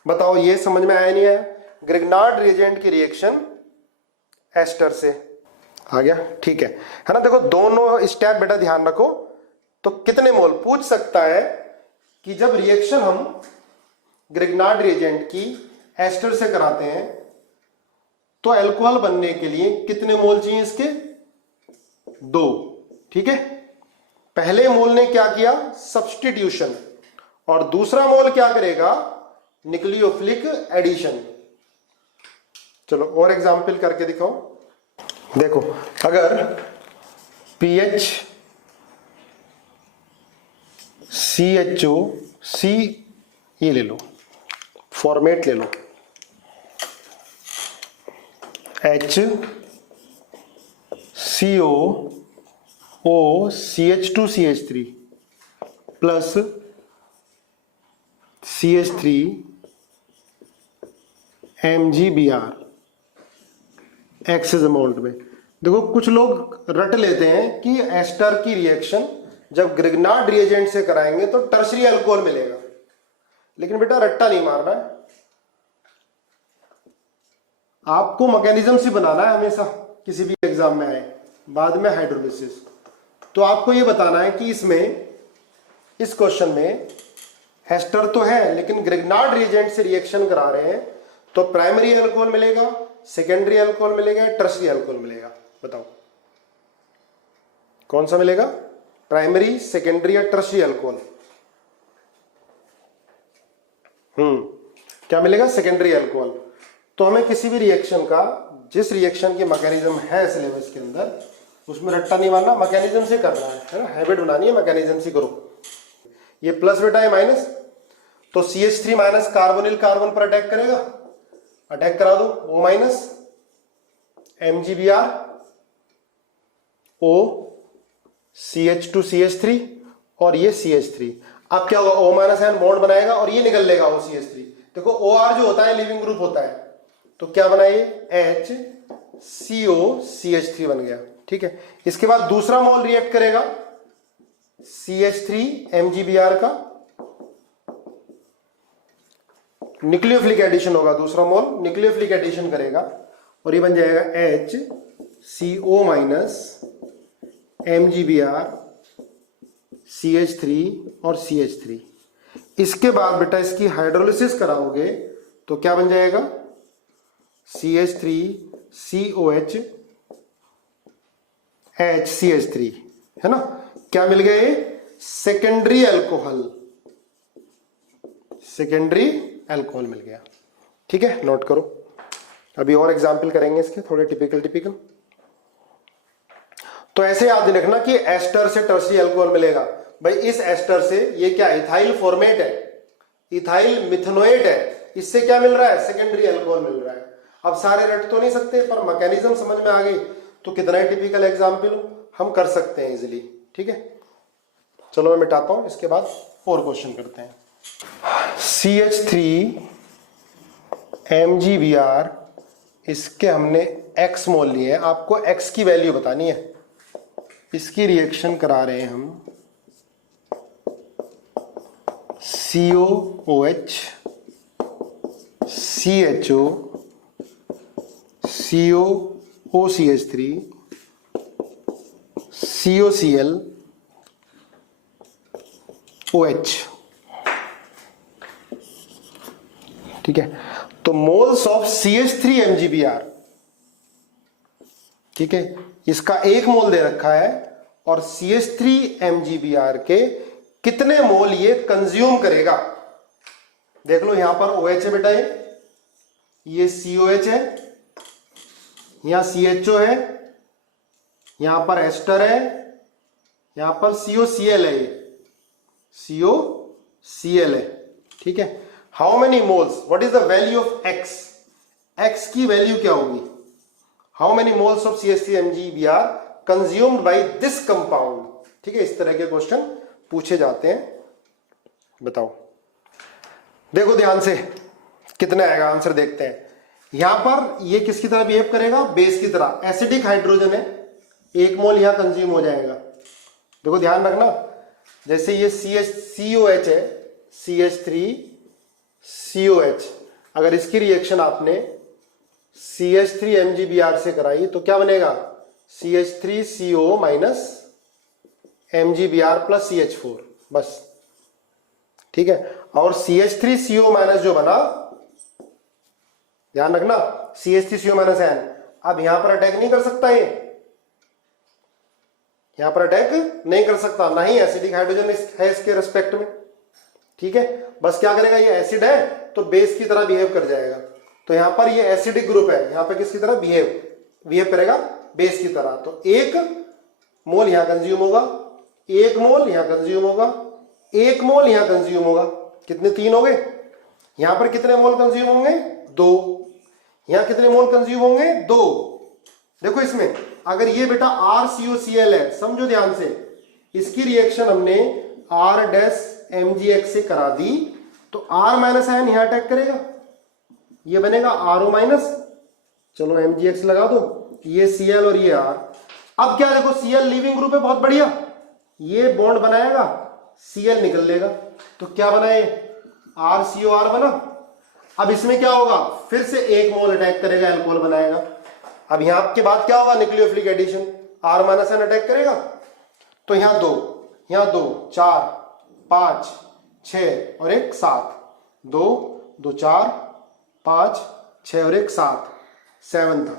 बताओ ये समझ में आया नहीं आया? ग्रिग्नार्ड रिएजेंट की रिएक्शन एस्टर से आ गया। ठीक है ना। देखो दोनों स्टेप बेटा ध्यान रखो। तो कितने मोल पूछ सकता है कि जब रिएक्शन हम ग्रिग्नार्ड रिएजेंट की एस्टर से कराते हैं तो अल्कोहल बनने के लिए कितने मोल चाहिए इसके? 2। ठीक है, पहले मोल ने क्या किया? सब्स्टिट्यूशन, और दूसरा मोल क्या करेगा? Nucleophilic addition. चलो और एग्जाम्पल करके दिखाओ। देखो अगर पीएच CHO C, ये ले लो, फॉर्मेट ले लो, H CO O CH2 CH3 plus CH3 MgBr access amount में। देखो कुछ लोग रट लेते हैं कि एस्टर की रिएक्शन जब ग्रिग्नार्ड रिएजेंट से कराएंगे तो टर्शरी अल्कोहल मिलेगा, लेकिन बेटा रट्टा नहीं मारना है, आपको मैकेनिज्म से बनाना है हमेशा, किसी भी एग्जाम में आए बाद में हाइड्रोलिसिस। तो आपको ये बताना है कि इसमें, इस क्वेश्चन में एस्टर तो है लेकिन ग्रिग्नार्ड रिएजेंट से रिएक्शन करा रहे हैं, तो प्राइमरी अल्कोहल मिलेगा, सेकेंडरी अल्कोहल मिलेगा, टर्शरी अल्कोहल मिलेगा? बताओ कौन सा मिलेगा? प्राइमरी, सेकेंडरी या टर्शरी अल्कोहल? क्या मिलेगा? Secondary alcohol. तो हमें किसी भी रिएक्शन का, जिस रिएक्शन की मैकेनिज्म है सिलेबस के अंदर, उसमें रट्टा नहीं मारना, मैकेनिज्म से करना है ना, हैबिट बनानी है, मैकेनिज्म से करो। ये प्लस बेटा है माइनस, तो CH3 माइनस कार्बोनिल कार्बन पर अटैक करेगा, अटैक करा दो, O minus MgBr O CH2 CH3 और ये CH3। अब क्या होगा? O माइनस आयन बॉन्ड बनाएगा और ये निकल लेगा OCH3। देखो OR जो होता है लिविंग ग्रुप होता है, तो क्या बना ये? HCO CH3 बन गया। ठीक है, इसके बाद दूसरा मोल रिएक्ट करेगा CH3 MgBr का, न्यूक्लियोफिलिक एडिशन होगा, दूसरा मोल न्यूक्लियोफिलिक एडिशन करेगा और ये बन जाएगा HCO माइनस MgBr CH3 और CH3। इसके बाद बेटा इसकी हाइड्रोलिसिस कराओगे तो क्या बन जाएगा? CH3 COH HCH3, है ना। क्या मिल गए? सेकेंडरी अल्कोहल, सेकेंडरी अल्कोहल मिल गया। ठीक है, नोट करो। अभी और एग्जाम्पल करेंगे इसके, थोड़े टिपिकल। तो ऐसे याद रखना कि एस्टर से टर्शरी अल्कोहल मिलेगा। भाई इस एस्टर से ये क्या? इथाइल फॉर्मेट है, इथाइल मिथनोएट है, इससे क्या मिल रहा है? सेकेंडरी अल्कोहल मिल रहा है। अब सारे रट तो नहीं सकते, पर मैकेनिज्म समझ में आ गई तो कितना ही टिपिकल एग्जाम्पल हो हम कर सकते हैं इजिली। ठीक है, चलो मैं मिटाता हूं, इसके बाद और क्वेश्चन करते हैं। CH3MgBr, इसके हमने x मोल लिए हैं, आपको x की वैल्यू बतानी है। इसकी रिएक्शन करा रहे हैं हम COOH, CHO, COOCH3, COCl, OH। ठीक है, तो मोल्स ऑफ CH3MgBr, ठीक है, इसका 1 मोल दे रखा है और CH3MgBr के कितने मोल ये कंज्यूम करेगा। देख लो यहां पर OH है बेटा, ये COH है, यहां CHO है, यहां पर एस्टर है, यहां पर COCl है, COCl है। ठीक है, how many moles, what is the value of x, x की वैल्यू क्या होगी, how many moles of CH3MgBr consumed by this compound. ठीक है, इस तरह के क्वेश्चन पूछे जाते हैं, बताओ। देखो ध्यान से कितना आएगा आंसर, देखते हैं। यहां पर ये किसकी तरह बिहेव करेगा, बेस की तरह, एसिडिक हाइड्रोजन है, 1 मोल यहां कंज्यूम हो जाएगा। देखो ध्यान रखना, जैसे ये COH है, CH3COH, अगर इसकी रिएक्शन आपने CH3MgBr से कराई तो क्या बनेगा, CH3CO minus MgBr plus CH4, बस। ठीक है, और CH3CO माइनस जो बना, ध्यान रखना, CH3CO माइनस N, अब यहां पर अटैक नहीं कर सकता, ये यहां पर अटैक नहीं कर सकता, ना ही एसिडिक हाइड्रोजन है इसके रेस्पेक्ट में। ठीक है, बस क्या करेगा, ये एसिड है तो बेस की तरह बिहेव कर जाएगा। तो यहां पर ये एसिडिक ग्रुप है, यहां पर किसकी तरह बिहेव करेगा, बेस की तरह। तो 1 मोल यहां कंज्यूम होगा, 1 मोल यहां कंज्यूम होगा, 1 मोल यहां कंज्यूम होगा, कितने, 3 हो गए। यहां पर कितने मोल कंज्यूम होंगे, 2, यहां कितने मोल कंज्यूम होंगे, 2। देखो इसमें अगर ये बेटा RCOCl है, समझो ध्यान से, इसकी रिएक्शन हमने R-MgX से करा दी तो R माइनस आयन यहां अटैक करेगा, ये बनेगा RO माइनस, चलो MgX लगा दो, ये Cl और ये R। अब क्या देखो, Cl लीविंग ग्रुप है, बहुत बढ़िया, ये बॉन्ड बनाएगा, Cl निकल लेगा, तो क्या बना ये, RCOR बना। अब इसमें क्या होगा, फिर से 1 मोल अटैक करेगा, अल्कोहल बनाएगा। अब यहां के बाद क्या होगा, nucleophilic addition, R minus N attack करेगा, तो यहां 2, यहां 2, 4, 5, 6 और 1 7, 2 2 4 5 6 और 1 7, 7 था।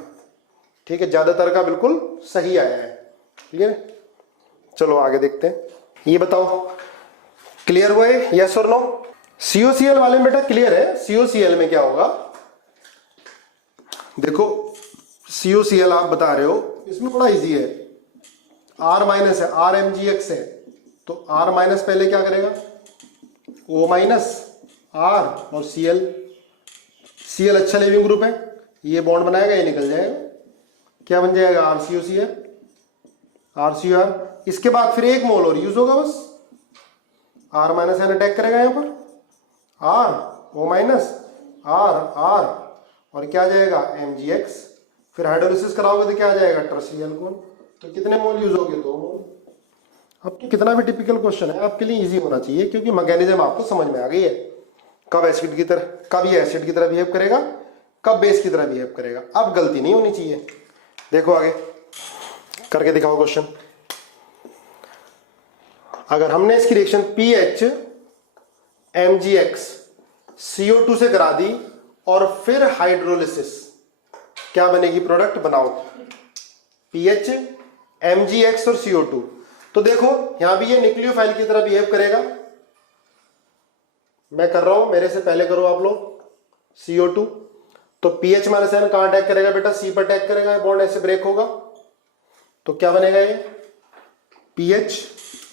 ठीक है, ज्यादातर का बिल्कुल सही आया है। ठीक है, चलो आगे देखते हैं। ये बताओ क्लियर हुआ है, यस और नो। COCl वाले में बेटा क्लियर है, COCl में क्या होगा, देखो COCl आप बता रहे हो, इसमें बड़ा इजी है, R माइनस है, RMgX है, तो R माइनस पहले क्या करेगा, O माइनस R और Cl अच्छा लिविंग ग्रुप है, ये बॉन्ड बनाएगा, ये निकल जाएगा, क्या बन जाएगा, RCOR। इसके बाद फिर 1 मोल और यूज होगा, बस R माइनस एन अटैक करेगा यहां पर, R O माइनस R और क्या आ जाएगा, MgX। फिर हाइड्रोलिसिस कराओगे तो क्या आ जाएगा, टर्शियरी अल्कोहल। तो कितने मोल यूज होंगे, 2 मोल। अब कितना भी टिपिकल क्वेश्चन है आपके लिए इजी होना चाहिए, क्योंकि मैकेनिज्म आपको समझ में आ गई है, कब एसिड की तरह, कब ये एसिड की तरह बिहेव करेगा, कब बेस की तरह बिहेव करेगा। अब गलती नहीं होनी चाहिए। देखो आगे करके दिखाओ क्वेश्चन। अगर हमने इसकी रिएक्शन PH MgX CO2 से करा दी और फिर हाइड्रोलिसिस, क्या बनेगी, प्रोडक्ट बनाओ, PH MgX और CO2। तो देखो यहां भी ये न्यूक्लियोफाइल की तरह बिहेव करेगा, मैं कर रहा हूं, मेरे से पहले करो आप लोग। CO2 तो PH माइनस एन कहां अटैक करेगा बेटा, C पर अटैक करेगा, बॉन्ड ऐसे ब्रेक होगा, तो क्या बनेगा ये, PH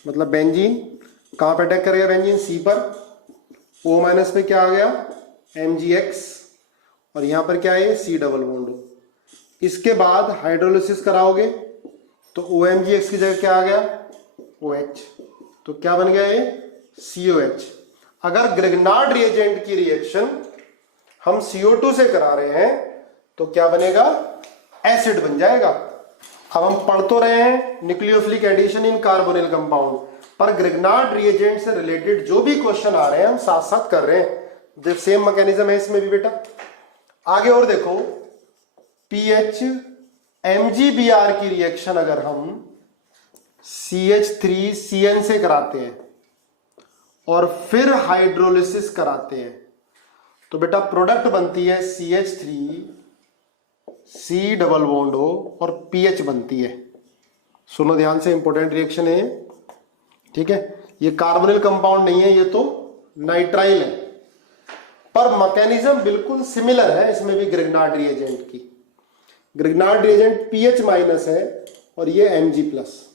मतलब बेंजीन, कहां पर अटैक करेगा बेंजीन, C पर, O माइनस पे क्या आ गया, MgX, और यहां पर क्या है, C डबल बॉन्ड। इसके बाद हाइड्रोलिसिस कराओगे तो OMgX की जगह क्या आ गया, OH, तो क्या बन गया ये COH। अगर ग्रिग्नार्ड रिएजेंट की रिएक्शन हम CO2 से करा रहे हैं तो क्या बनेगा, एसिड बन जाएगा। अब हम पढ़ तो रहे हैं nucleophilic addition in carbonyl compound, पर ग्रिग्नार्ड रिएजेंट से रिलेटेड जो भी क्वेश्चन आ रहे हैं हम साथ साथ कर रहे हैं। जब सेम मैकेनिज्म है इसमें भी बेटा। आगे और देखो, पीएच MgBr की रिएक्शन अगर हम CH3CN से कराते हैं और फिर हाइड्रोलिसिस कराते हैं तो बेटा प्रोडक्ट बनती है CH3C डबल बॉन्ड O और पीएच बनती है। सुनो ध्यान से, इंपॉर्टेंट रिएक्शन है ये, ठीक है। ये कार्बोनिल कंपाउंड नहीं है, ये तो नाइट्राइल है, पर मैकेनिज्म बिल्कुल सिमिलर है इसमें भी ग्रिग्नार्ड रिएजेंट की। ग्रिग्नार्ड रिएजेंट पीएच माइनस है और ये Mg प्लस,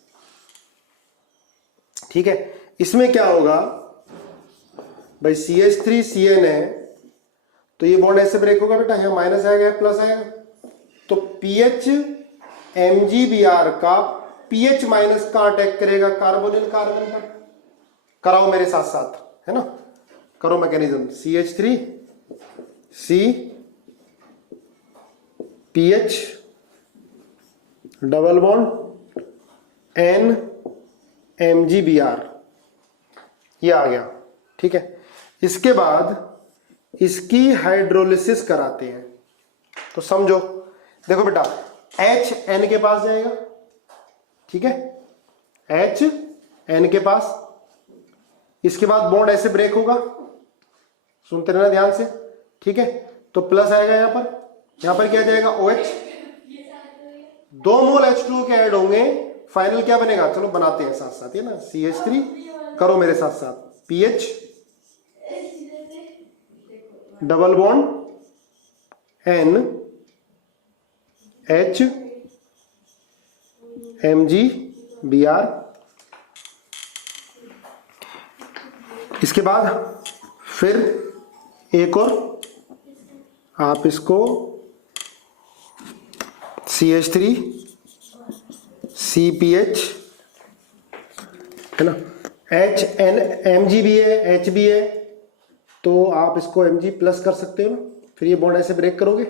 ठीक है। इसमें क्या होगा भाई, CH3CN है तो ये बॉन्ड ऐसे ब्रेक होगा बेटा, यहाँ माइनस आएगा प्लस आएगा, तो पीएच MgBr का पीएच माइनस का अटैक करेगा कार्बोनिल कार्बन पर। कराओ मेरे साथ साथ, है ना, करो mechanism. CH3C pH double bond N MgBr, ये आ गया, ठीक है। इसके बाद इसकी हाइड्रोलिसिस कराते हैं तो समझो, देखो बेटा H N के पास जाएगा, ठीक है, H N के पास, इसके बाद बॉन्ड ऐसे ब्रेक होगा, सुनते रहना ध्यान से, ठीक है। तो प्लस आएगा यहां पर क्या जाएगा OH, 2 मोल H2O के ऐड होंगे, फाइनल क्या बनेगा, चलो बनाते हैं साथ साथ, है ना, CH3, करो मेरे साथ साथ, pH double bond N H MgBr। इसके बाद फिर एक और, आप इसको CH3CPH, है ना, H N Mg भी है, H भी है, तो आप इसको Mg प्लस कर सकते हो ना, फिर ये बॉन्ड ऐसे ब्रेक करोगे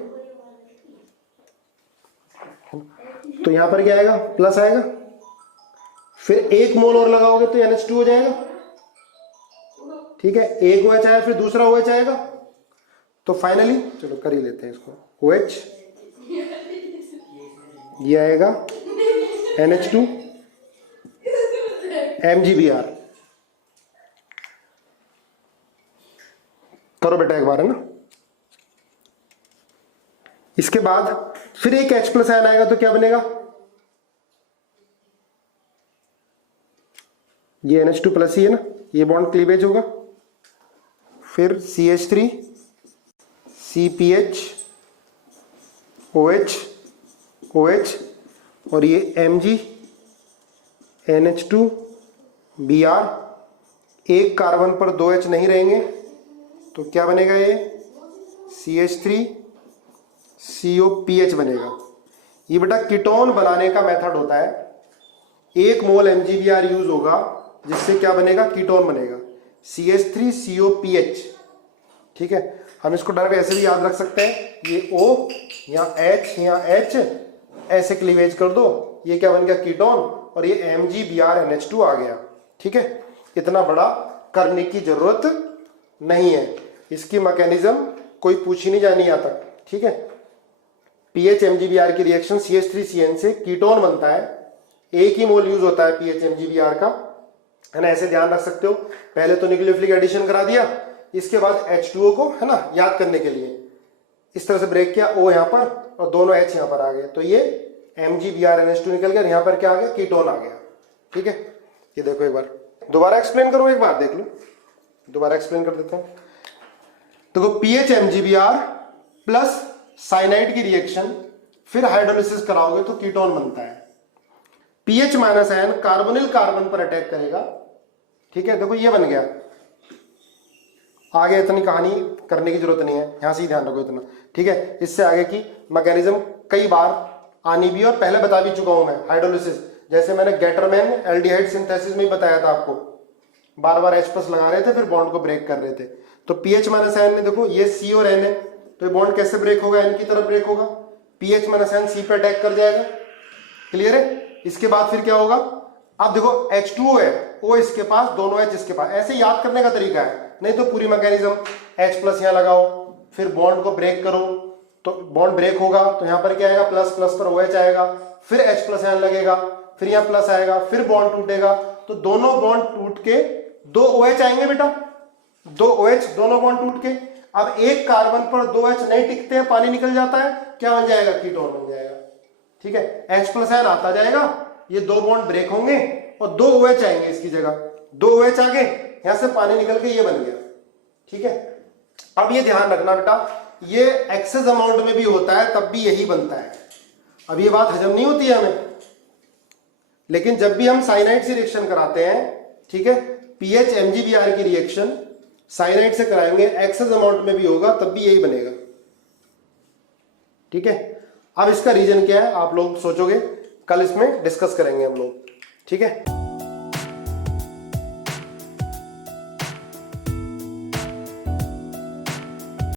तो यहां पर क्या आएगा, प्लस आएगा, फिर 1 मोल और लगाओगे तो NH2 हो जाएगा, ठीक है। एक OH आया फिर दूसरा OH आएगा, तो फाइनली चलो कर ही लेते हैं इसको, OH, ये आएगा NH2 MgBr। करो बेटा एक बार, है ना। इसके बाद फिर एक H प्लस आयन आएगा तो क्या बनेगा, ये NH2 प्लस ही है ना, ये बॉन्ड क्लीवेज होगा, फिर CH3 CPH OH OH और ये Mg NH2 Br, एक कार्बन पर 2 H नहीं रहेंगे तो क्या बनेगा, ये CH3 COPH बनेगा। ये बेटा कीटोन बनाने का मेथड होता है, 1 मोल MgBr यूज होगा जिससे क्या बनेगा, कीटोन बनेगा CH3COPH, ठीक है। हम इसको डायरेक्ट ऐसे भी याद रख सकते हैं, ये O यहाँ H यहाँ H, ऐसे क्लीवेज कर दो, ये क्या बन गया, कीटोन, और ये MgBr NH2 आ गया, ठीक है। इतना बड़ा करने की जरूरत नहीं है, इसकी मैकेनिज्म कोई पूछ ही नहीं जानी यहाँ तक, ठीक है। पीएच MgBr की रिएक्शन CH3CN से कीटोन बनता है, एक ही मोल यूज होता है पीएच MgBr का, है ना, ऐसे ध्यान रख सकते हो। पहले तो न्यूक्लियोफिलिक एडिशन करा दिया, इसके बाद H2O को, है ना, याद करने के लिए इस तरह से ब्रेक किया, O यहाँ पर और दोनों H यहाँ पर आ गए, तो ये MgBr NH2 निकल गया, यहाँ पर क्या आ गया, कीटोन आ गया, ठीक है। ये देखो एक बार दोबारा एक्सप्लेन करो, एक बार देख लो, दोबारा एक्सप्लेन कर देता हूं। देखो पीएच MgBr प्लस साइनाइड की रिएक्शन, फिर हाइड्रोलिसिस कराओगे तो कीटोन बनता है। PH minus ion carbonyl carbon पर अटैक करेगा, ठीक है। देखो ये बन गया आगे इतनी कहानी करने की जरूरत नहीं है, यहां से ही ध्यान रखो इतना, ठीक है। इससे आगे की मैकेनिज्म कई बार आनी भी और पहले बता भी चुका हूं मैं। हाइड्रोलिसिस जैसे मैंने गेटरमैन एल्डिहाइड सिंथेसिस में ही बताया था आपको, बार बार H+ लगा रहे थे फिर बॉन्ड को ब्रेक कर रहे थे। तो PH- N में देखो ये C और N है, तो ये बॉन्ड कैसे ब्रेक होगा, N की तरफ ब्रेक होगा, PH- N C पे अटैक कर जाएगा। क्लियर है। इसके बाद फिर क्या होगा, अब देखो H2O है, O इसके पास, दोनों H इसके पास, ऐसे याद करने का तरीका है, नहीं तो पूरी मैकेनिज्म H+ यहां लगाओ फिर बॉन्ड को ब्रेक करो, तो बॉन्ड ब्रेक होगा तो यहां पर क्या आएगा, प्लस प्लस पर OH आएगा, फिर H+ यहां लगेगा, फिर यहां प्लस आएगा, फिर बॉन्ड टूटेगा, तो दोनों बॉन्ड टूट के 2 OH आएंगे बेटा, 2 OH दोनों बॉन्ड टूट के। अब एक कार्बन पर 2 H नहीं टिकते हैं, पानी निकल जाता है, क्या बन जाएगा, कीटोन बन जाएगा। ठीक है, H+ आयन आता जाएगा, ये 2 बॉन्ड ब्रेक होंगे और 2 OH आएंगे इसकी जगह, 2 OH आ गए, यहां से पानी निकल के ये बन गया। ठीक है, अब ये ध्यान रखना बेटा, ये एक्सेस अमाउंट में भी होता है तब भी यही बनता है। अब ये बात हजम नहीं होती है हमें, लेकिन जब भी हम साइनाइड से रिएक्शन कराते हैं, ठीक है, पीएच MgBr की रिएक्शन साइनाइड से कराएंगे, एक्सेस अमाउंट में भी होगा तब भी यही बनेगा। ठीक है, अब इसका रीजन क्या है आप लोग सोचोगे, कल इसमें डिस्कस करेंगे हम लोग। ठीक है।